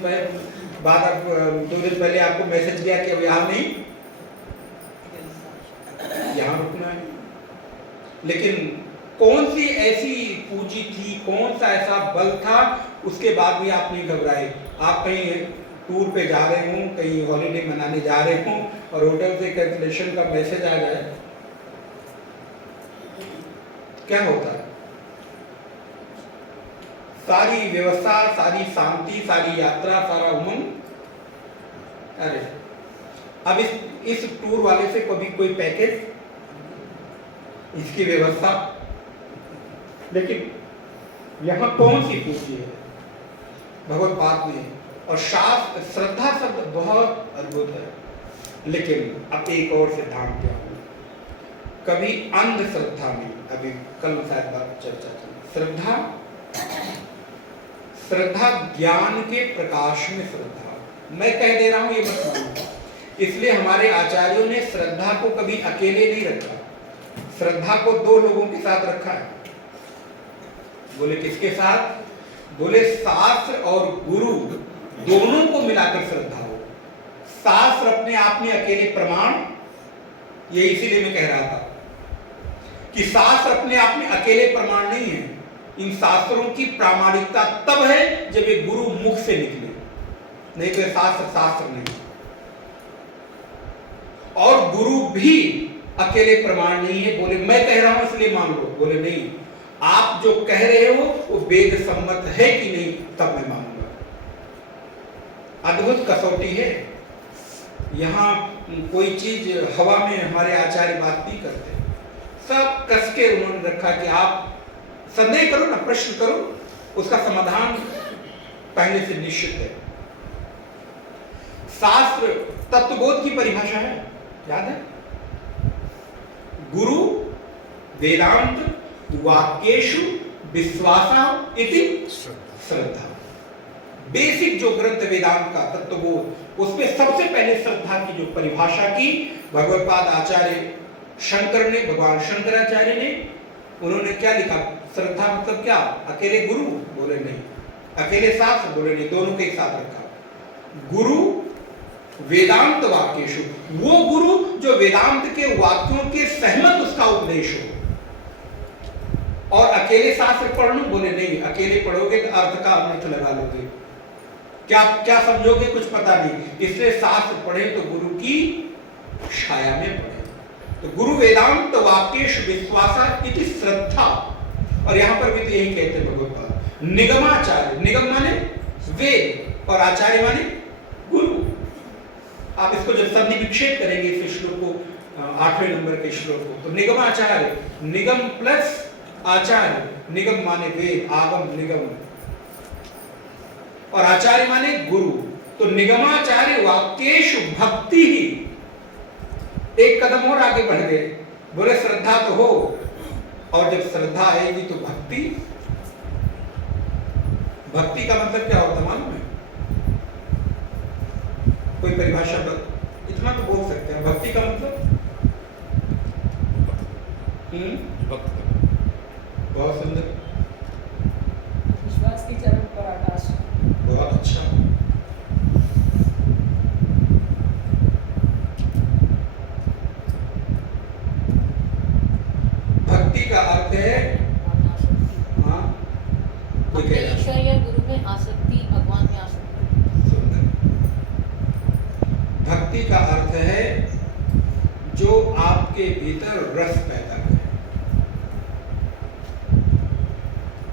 पहले आपको मैसेज किया कि अब यहाँ नहीं, यहाँ रुकना है। लेकिन कौन सी ऐसी पूंजी थी, कौन सा ऐसा बल था, उसके बाद भी आप नहीं घबराए। आप कहीं टूर पे जा रहे हो, कहीं हॉलीडे मनाने जा रहे हो और होटल से कैंसिलेशन का मैसेज आ जाए, क्या होता है? सारी व्यवस्था, सारी शांति, सारी यात्रा, सारा उमंग, अरे अब इस टूर वाले से कभी कोई पैकेज, इसकी व्यवस्था, लेकिन यहां कौन सी पूंजी है? भगवत पाद में और शास्त्र, श्रद्धा शब्द बहुत अद्भुत है। लेकिन अब एक और सिद्धांत क्या हो, कभी अंधश्रद्धा में, अभी कल शायद बात चर्चा की, श्रद्धा ज्ञान के प्रकाश में श्रद्धा, मैं कह दे रहा हूं ये मत मानो। इसलिए हमारे आचार्यों ने श्रद्धा को कभी अकेले नहीं रखा, श्रद्धा को दो लोगों के साथ रखा है। बोले किसके साथ? बोले शास्त्र और गुरु दोनों को मिलाकर श्रद्धा हो। शास्त्र अपने आप में अकेले प्रमाण, ये इसीलिए मैं कह रहा था कि शास्त्र अपने आप में अकेले प्रमाण नहीं है। इन शास्त्रों की प्रामाणिकता तब है जब ये गुरु मुख से निकले, नहीं तो शास्त्र नहीं। और गुरु भी अकेले प्रमाण नहीं है। बोले मैं कह रहा हूं इसलिए मान लो, बोले नहीं, आप जो कह रहे हो वो वेद सम्मत है कि नहीं, तब मैं मानूंगा। अद्भुत कसौटी है। यहां कोई चीज हवा में हमारे आचार्य बात नहीं करते, सब कस के उन्होंने रखा कि आप संदेह करो ना, प्रश्न करो, उसका समाधान पहले से निश्चित है। शास्त्र तत्वबोध की परिभाषा है, याद है? गुरु वेदांत वाक्येषु विश्वासा इति श्रद्धा। बेसिक जो ग्रंथ वेदांत का तत्वबोध, उसमें सबसे पहले श्रद्धा की जो परिभाषा की भगवत्पाद आचार्य शंकर ने, भगवान शंकराचार्य ने, उन्होंने क्या लिखा? श्रद्धा मतलब क्या? अकेले गुरु? बोले नहीं। अकेले शास्त्र? बोले नहीं। दोनों के साथ रखा। गुरु वेदांत वाक्येषु, वो गुरु जो वेदांत के वाक्यों के सहमत उसका उपदेश हो। और अकेले शास्त्र पढ़ लूं? बोले नहीं। अकेले पढ़ोगे तो अर्थ का अनर्थ लगा लोगे, क्या समझोगे कुछ पता नहीं। इसलिए शास्त्र पढ़े तो गुरु की छाया में पढ़े। तो गुरु वेदांत वाक्येषु विश्वासा इति श्रद्धा। और यहां पर भी तो यही कहते हैं भगवत्पाद। निगमाचार्य, निगम माने वेद और आचार्य माने गुरु। आप इसको जब संधि विक्षेप करेंगे इस श्लोक को, 8वें नंबर के श्लोक को, तो निगमाचार्य, निगम प्लस आचार्य, निगम माने वेद, आगम निगम, और आचार्य माने गुरु। तो निगमाचार्य वाक्येषु भक्ति ही, एक कदम और आगे बढ़ गए। बोले श्रद्धा तो हो, और जब श्रद्धा आएगी तो भक्ति। भक्ति का मतलब क्या होता मालूम है? कोई परिभाषा इतना तो बोल सकते हैं। भक्ति का मतलब बहुत सुंदर, विश्वास की चरम पराकाष्ठा। बहुत अच्छा। भक्ति का अर्थ है, हाँ, अपने ईश्वर या गुरु में आसक्ति, भगवान में आसक्ति। सुंदर। भक्ति का अर्थ है जो आपके भीतर रस पैदा करे।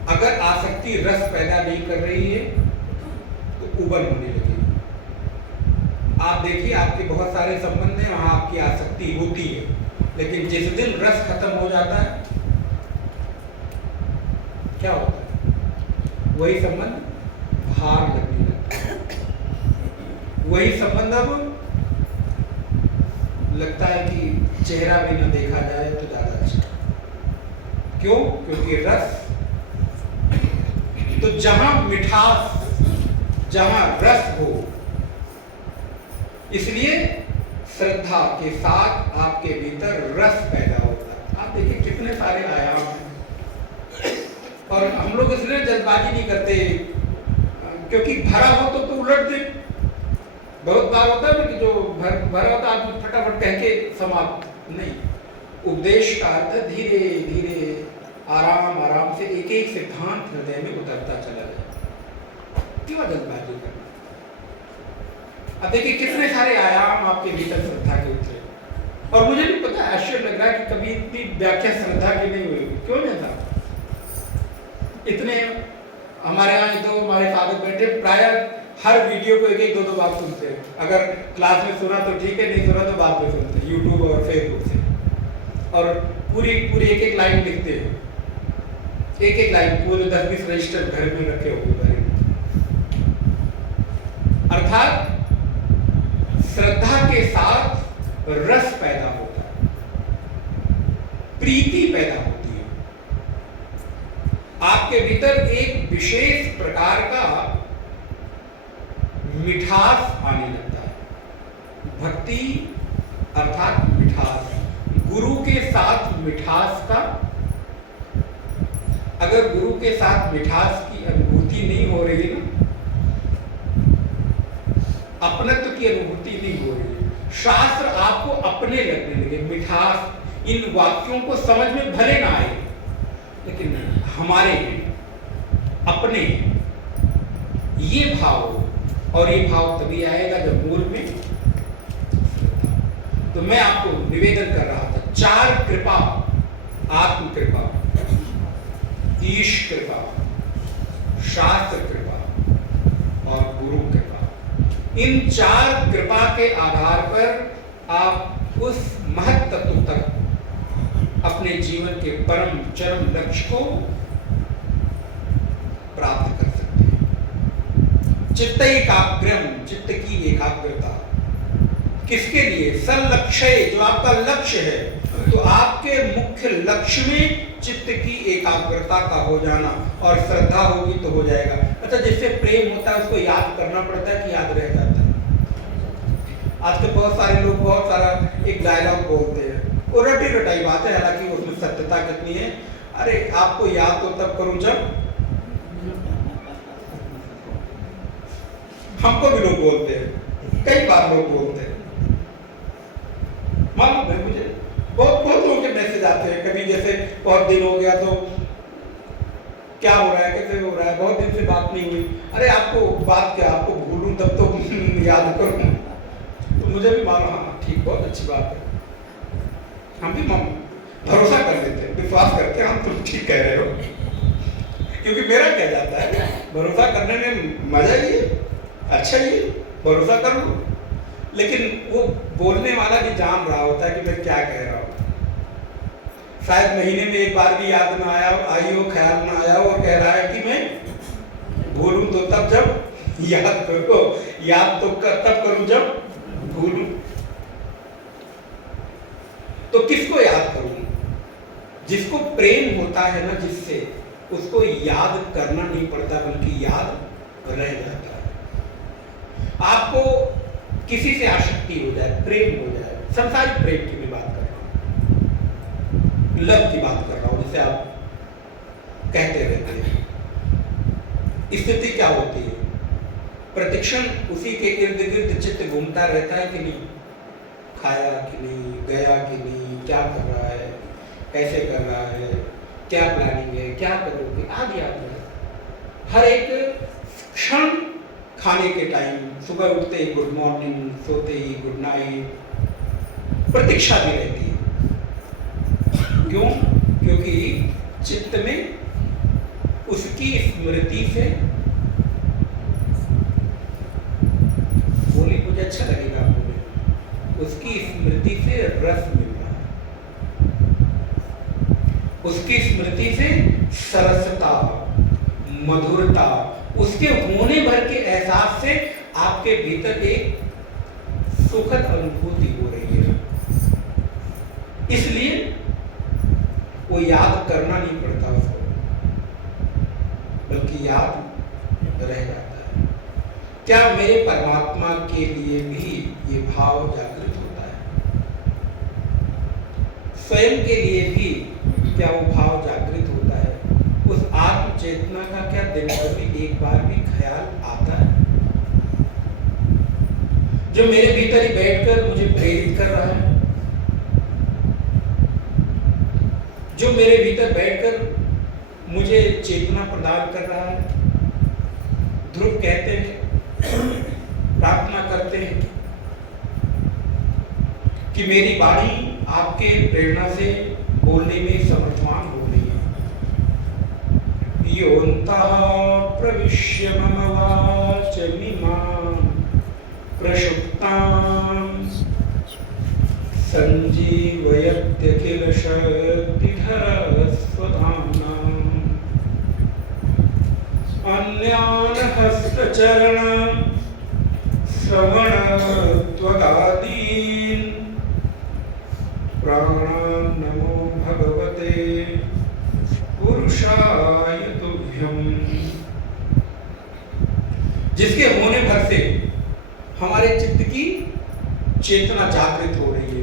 अगर आसक्ति रस पैदा नहीं कर रही है तो उबन होने लगेगी। आप देखिए, आपके बहुत सारे संबंध हैं, वहां आपकी आसक्ति होती है, लेकिन जिस दिन रस खत्म हो जाता है, क्या होता है? वही संबंध भार लगने लगता है। वही संबंध अब लगता है कि चेहरा भी न देखा जाए तो ज्यादा अच्छा। क्यों? क्योंकि रस, तो जहां मिठास, जहां रस हो, इसलिए श्रद्धा के साथ आपके भीतर रस पैदा होता है। आप देखिए कितने सारे आयाम हैं, और हम लोग इसलिए जल्दबाजी नहीं करते, क्योंकि भरा हो तो उलट दे। बहुत बार होता है ना कि जो भरा होता है फटाफट कह के समाप्त नहीं। उपदेश का अर्थ धीरे धीरे आराम आराम से एक एक सिद्धांत हृदय में उतरता चला जाए। क्यों जल्दबाजी करना? अब देखिए कितने सारे आयाम आपके भीतर श्रद्धा के उतरे, और मुझे भी पता है, आश्चर्य लग रहा है कि कभी इतनी व्याख्या श्रद्धा की नहीं हुई। क्यों नहीं था? इतने हमारे यहाँ तो हमारे साधक बैठे प्राय हर वीडियो को एक एक दो बार सुनते हैं। अगर क्लास में सुना तो ठीक है, नहीं सुना तो बाद में सुनते हैं, यूट्यूब और फेसबुक से, और पूरी एक एक लाइन लिखते हैं, एक एक लाइन पूरे 10-20 रजिस्टर घर में रखे हुए। अर्थात श्रद्धा के साथ रस पैदा होता है, प्रीति पैदा होती है, आपके भीतर एक विशेष प्रकार का मिठास आने लगता है। भक्ति अर्थात मिठास, गुरु के साथ मिठास का, अगर गुरु के साथ मिठास की अनुभूति नहीं हो रही ना, अपनत्व की अनुभूति नहीं हो रही है, शास्त्र आपको अपने लगने लगे, मिठास इन वाक्यों को समझ में भले ना आए, लेकिन हमारे अपने ये भाव, और ये भाव तभी आएगा जब मूल में। तो मैं आपको निवेदन कर रहा था, 4 कृपा, आत्म कृपा, ईश कृपा, शास्त्र कृपा और गुरु कृपा। इन 4 कृपा के आधार पर आप उस महत् तत्व तक अपने जीवन के परम चरम लक्ष्य को प्राप्त कर सकते हैं। चित्त एकाग्रम, चित्त की एकाग्रता किसके लिए? सलक्ष्य, जो आपका लक्ष्य है, तो आपके मुख्य लक्ष्य में चित्त की एकाग्रता का हो जाना, और श्रद्धा होगी तो हो जाएगा। अच्छा, जिससे प्रेम होता है उसको याद करना पड़ता है कि याद रह जाता है? आज तो बहुत सारे लोग बहुत सारा एक डायलॉग बोलते हैं, वो रटी रटाई बात है, हालांकि उसमें सत्यता कितनी है। अरे आपको याद तो तब करूं जब, हमको भी लोग बोलते हैं, कई बार लोग बोलते हैं, मालूम है मुझे, बहुत लोगों के मैसेज आते हैं। कभी जैसे बहुत दिन हो गया तो क्या हो रहा है, कैसे हो रहा है, बहुत दिन से बात नहीं हुई। अरे आपको बात क्या, आपको भूलूं तब तो याद करूं। तो मुझे भी मालूम, हाँ ठीक, बहुत अच्छी बात है, हम भी भरोसा कर लेते हैं, विश्वास करते हैं, हम तुम ठीक कह रहे हो, क्योंकि मेरा क्या जाता है, भरोसा करने में मजा ही है, अच्छा ही है, भरोसा कर लो। लेकिन वो बोलने वाला भी जान रहा होता है कि मैं क्या कह रहा हूँ। शायद महीने में एक बार भी याद ना आई हो, ख्याल ना आया हो, और कह रहा है कि मैं भूलूं तो तब जब याद करो, याद तो तब करूं जब भूलूं। तो किसको याद करूं? जिसको प्रेम होता है ना, जिससे, उसको याद करना नहीं पड़ता, बल्कि याद रह जाता है। आपको किसी से आसक्ति हो जाए, प्रेम हो जाए, संसारिक प्रेम की भी बात कर रहा हूं, लव की बात कर रहा हूं, जिसे आप कहते रहते हैं, स्थिति क्या होती है? प्रतिक्षण उसी के इर्द गिर्द चित्त घूमता रहता है कि नहीं, खाया कि नहीं, गया कि नहीं, क्या कर रहा है, कैसे कर रहा है, क्या प्लानिंग है, क्या करोगे, आगे आगे हर एक क्षण, खाने के टाइम, सुबह उठते ही गुड मॉर्निंग, सोते ही गुड नाइट, प्रतीक्षा भी रहती है। क्यों? क्योंकि चित्त में उसकी स्मृति से, बोली मुझे अच्छा लगेगा आपको, उसकी स्मृति से रस मिल रहा है, उसकी स्मृति से सरसता, मधुरता, उसके होने भर के एहसास से आपके भीतर एक सुखद अनुभूति हो रही है। इसलिए वो याद करना नहीं पड़ता उसको, बल्कि याद रह जाता है। क्या मेरे परमात्मा के लिए भी ये भाव जागृत होता है? स्वयं के लिए भी क्या वो भाव जागृत होता है? उस आत्म चेतना का क्या दिन भर में एक बार भी ख्याल आता है? जो मेरे भीतर ही बैठकर मुझे प्रेरित कर रहा है, जो मेरे भीतर बैठकर मुझे चेतना प्रदान कर रहा है। ध्रुव कहते हैं, प्रार्थना करते हैं कि मेरी वाणी आपके प्रेरणा से बोलने में समर्थवान हो रही है। योऽन्तः प्रविश्य मम वाचमिमां प्रक्षुप्तां संजीवयत्यखिल शक्तिधर स्वधाम्ना अन्यान् हस्तचरण श्रवण त्वगादीन् प्राणान् नमो भगवते पुरुषाय तुभ्यम्। जिसके होने भर से हमारे चित्त की चेतना जागृत हो रही है,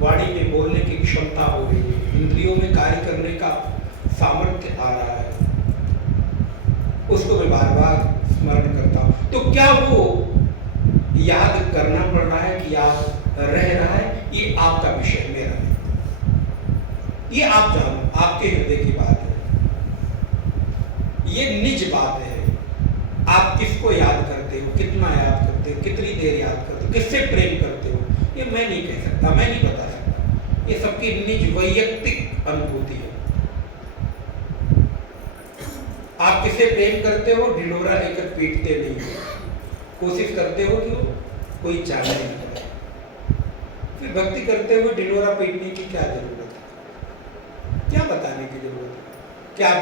वाणी में बोलने की क्षमता हो रही है, इंद्रियों में कार्य करने का सामर्थ्य आ रहा है, उसको मैं बार बार स्मरण करता हूं। तो क्या वो याद करना पड़ रहा है कि याद रह रहा है, ये आपका विषय, मेरा नहीं। ये आप जानो, आपके हृदय की बात है, ये निज बात है। आप किसको याद करते हो, कितना याद करते हो, कितनी देर याद करते हो, किससे प्रेम करते हो, ये मैं नहीं कह सकता, मैं नहीं बता सकता। ये सबकी निज वैयक्तिक अनुभूति है। आप किससे प्रेम करते हो, ढिंढोरा लेकर पीटते नहीं हो, कोशिश करते हो कि कोई जाने नहीं पाए। फिर भक्ति करते हुए ढिंढोरा पीटने की क्या जरूरत है, क्या बताने की जरूरत है? क्या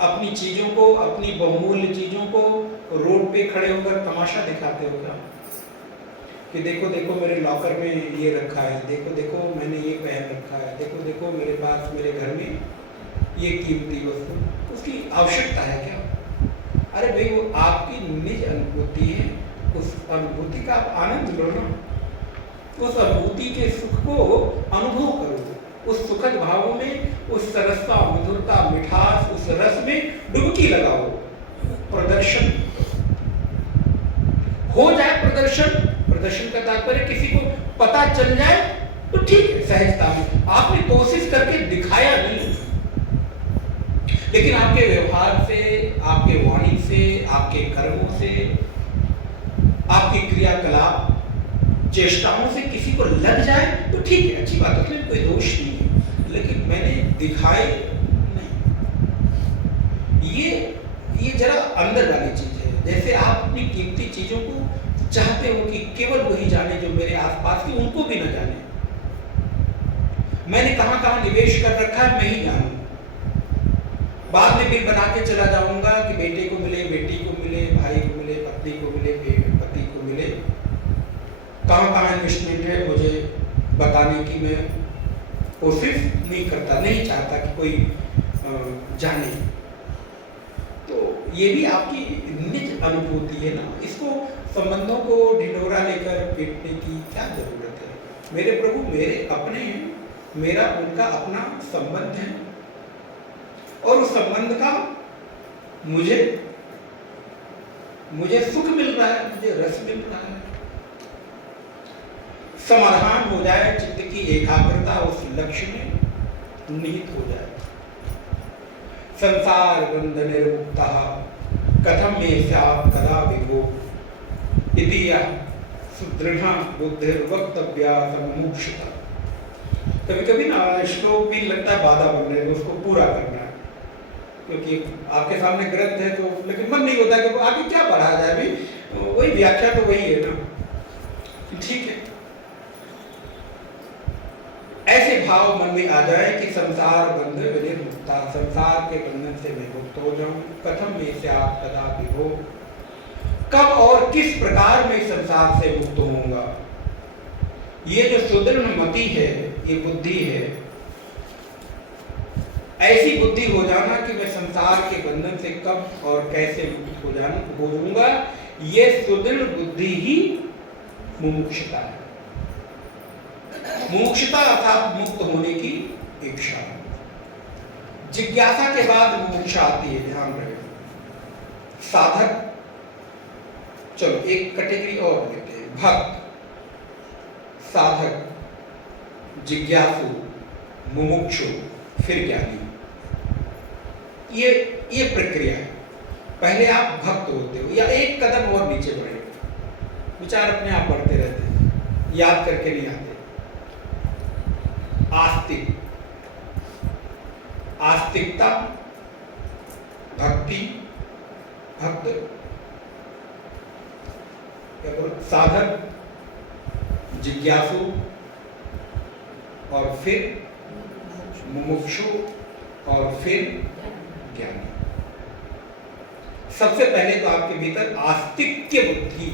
अपनी चीजों को, अपनी बहुमूल्य चीजों को रोड पे खड़े होकर तमाशा दिखाते हो क्या, कि देखो देखो मेरे लॉकर में ये रखा है, देखो देखो मैंने ये पहन रखा है, देखो देखो मेरे पास, मेरे घर में ये कीमती वस्तु, उसकी आवश्यकता है क्या? अरे भाई, वो आपकी निज अनुभूति है, उस अनुभूति का आप आनंद लो ना, उस अनुभूति के सुख को अनुभव करो, उस सुखद भावों में, उस सरसता, मधुरता, मिठास, उस रस में डुबकी लगाओ। प्रदर्शन हो जाए, प्रदर्शन का तात्पर्य किसी को पता चल जाए तो ठीक है, सहजता में। आपने कोशिश करके दिखाया नहीं, लेकिन आपके व्यवहार से, आपके वाणी से, आपके कर्मों से, आपके क्रियाकलाप, चेष्टाओं से किसी को लग जाए तो ठीक है, अच्छी बात है, उसमें कोई दोष नहीं है। लेकिन मैंने दिखाए नहीं, ये जरा अंदर वाली चीज है। जैसे आप अपनी कीमती चीजों को चाहते हो कि केवल वही जाने जो मेरे आसपास के, उनको भी न जाने। मैंने कहां कहां निवेश कर रखा है, मैं ही जानूं। बाद में बिल बना के चला जाऊंगा कि बेटे को मिले, बेटी को मिले, भाई को मिले, पत्नी को मिले, पति को मिले। कहां कहां इन्वेस्टमेंट है मुझे बताने की मैं कोशिश नहीं करता, नहीं चाहता कि कोई जाने। तो ये भी आपकी निज अनुभूति है ना, इसको, संबंधों को ढिंढोरा लेकर पीटने की क्या जरूरत है? मेरे प्रभु मेरे अपने हैं, मेरा उनका अपना संबंध है, और उस संबंध का मुझे सुख मिल रहा है, मुझे रस मिल रहा है। समाधान हो जाए, चित्त की एकाग्रता उस लक्ष्य में निहित हो जाए। संसार बंध निर्मुक्ता कथम में स्यात् कदा विभो इति सुदृढ़ बुद्धिर्वक्तव्या मुमुक्षुता। कभी कभी ना श्लोक भी लगता है बाधा बन रहे, उसको पूरा करना है, क्योंकि आपके सामने ग्रंथ है तो, लेकिन मन नहीं होता कि आगे क्या पढ़ा जाए, भी वही व्याख्या तो वही है ना, ठीक है। ऐसे भाव मन में आ जाए कि संसार बंध विनिर्मुक्ता, संसार के बंधन से मैं मुक्त हो जाऊं। कथम में स्यात् कदा विभो, कब और किस प्रकार में संसार से मुक्त होऊंगा। ये जो सुदृढ़ मति है, ये बुद्धि है, ऐसी बुद्धि हो जाना कि मैं संसार के बंधन से कब और कैसे मुक्त हो जाऊंगा, ये सुदृढ़ बुद्धि ही मुमुक्षुता है। मुमुक्षुता अर्थात मुक्त होने की इच्छा। जिज्ञासा के बाद मुमुक्षा आती है, ध्यान रहे। साधक, चलो एक कैटेगरी और लेते हैं, भक्त, साधक, जिज्ञासु, मुमुक्षु, फिर ज्ञानी। ये प्रक्रिया है। पहले आप भक्त होते हो या एक कदम और नीचे बढ़े, विचार अपने आप बढ़ते रहते हैं, याद करके नहीं आते। आस्तिक, आस्तिकता, भक्ति, भक्त, क्या बोलो, साधक, जिज्ञासु और फिर मुमुक्षु और फिर ज्ञानी। सबसे पहले तो आपके भीतर आस्तिक्य बुद्धि,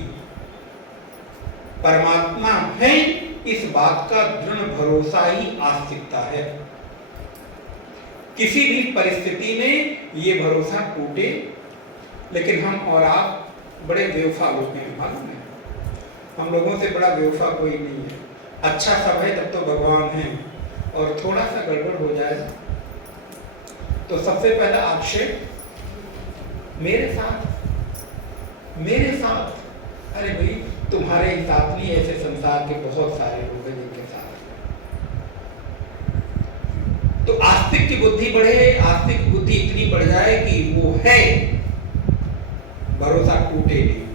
परमात्मा है इस बात का दृढ़ भरोसा ही आस्तिकता है। किसी भी परिस्थिति में ये भरोसा टूटे, लेकिन हम और आप बड़े बेवफा लोग हैं, मालूम है? हम लोगों से बड़ा बेवफा कोई नहीं है। अच्छा सब है तब तो भगवान है, और थोड़ा सा गड़बड़ हो जाए तो सबसे पहला आक्षेप मेरे साथ। अरे भाई, तुम्हारे ही साथ नहीं, ऐसे संसार के बहुत सारे लोग हैं जिनके साथ। तो आस्तिक की बुद्धि बढ़े, आस्तिक बुद्धि इतनी बढ़ जाए कि वो है, भरोसा टूटे नहीं।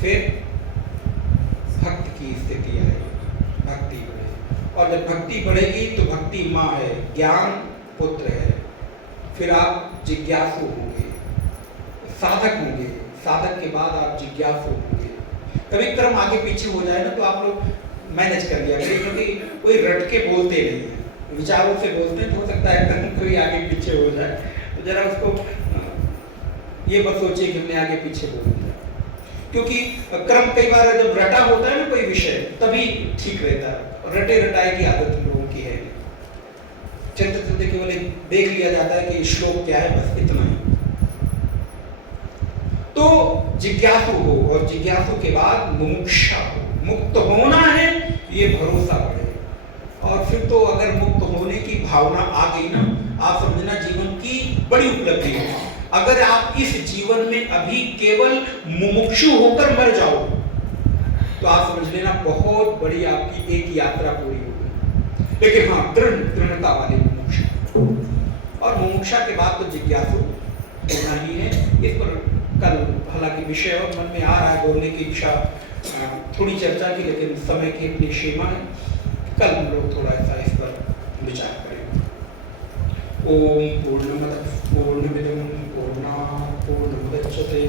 फिर भक्त की स्थिति आएगी, भक्ति बढ़े, और जब भक्ति बढ़ेगी तो भक्ति माँ है, ज्ञान पुत्र है। फिर आप जिज्ञासु होंगे, साधक होंगे, साधक के बाद आप जिज्ञासु होंगे। कभी क्रम आगे पीछे हो जाए ना तो आप लोग मैनेज कर लिया करें, क्योंकि कोई रट के बोलते नहीं है, विचारों से बोलते हैं। हो सकता है एकदम कोई आगे पीछे हो जाए तो जरा उसको ये मत सोचिए कि हमने आगे पीछे बोल दिया, क्योंकि क्रम कई बार जब रटा होता है ना कोई विषय, तभी ठीक रहता है। रटे रटाए की आदत हम लोगों की है, चलते चलते केवल देख लिया जाता है कि श्लोक क्या है, बस इतना ही। तो जिज्ञासु हो, और जिज्ञासु के बाद मुमुक्षा हो, मुक्त होना है, ये भरोसा बढ़े। और फिर तो अगर मुक्त होने की भावना आ गई ना, आप समझना जीवन की बड़ी उपलब्धि है। अगर आप इस जीवन में अभी केवल मुमुक्षु होकर मर जाओ तो आप समझ लेना बहुत बड़ी आपकी एक यात्रा पूरी होगी। लेकिन हाँ, दृढ़ता वाले मुमुक्षा, और मुमुक्षा के बाद तो जिज्ञासु होना ही है। इस पर कल हालांकि विषय और मन में आ रहा है, बोलने की इच्छा, थोड़ी चर्चा की, लेकिन समय की अपनी सीमा है। कल हम लोग थोड़ा सा इस पर विचार करेंगे। ओम पूर्णमदः पूर्णमिदं पूर्णात् पूर्णमुदच्यते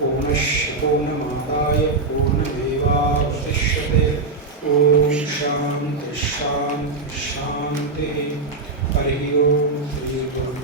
पूर्णस्य पूर्णमादाय पूर्णमेवावशिष्यते। ओम शांति शांति शांति। हरि ओम श्री गुरु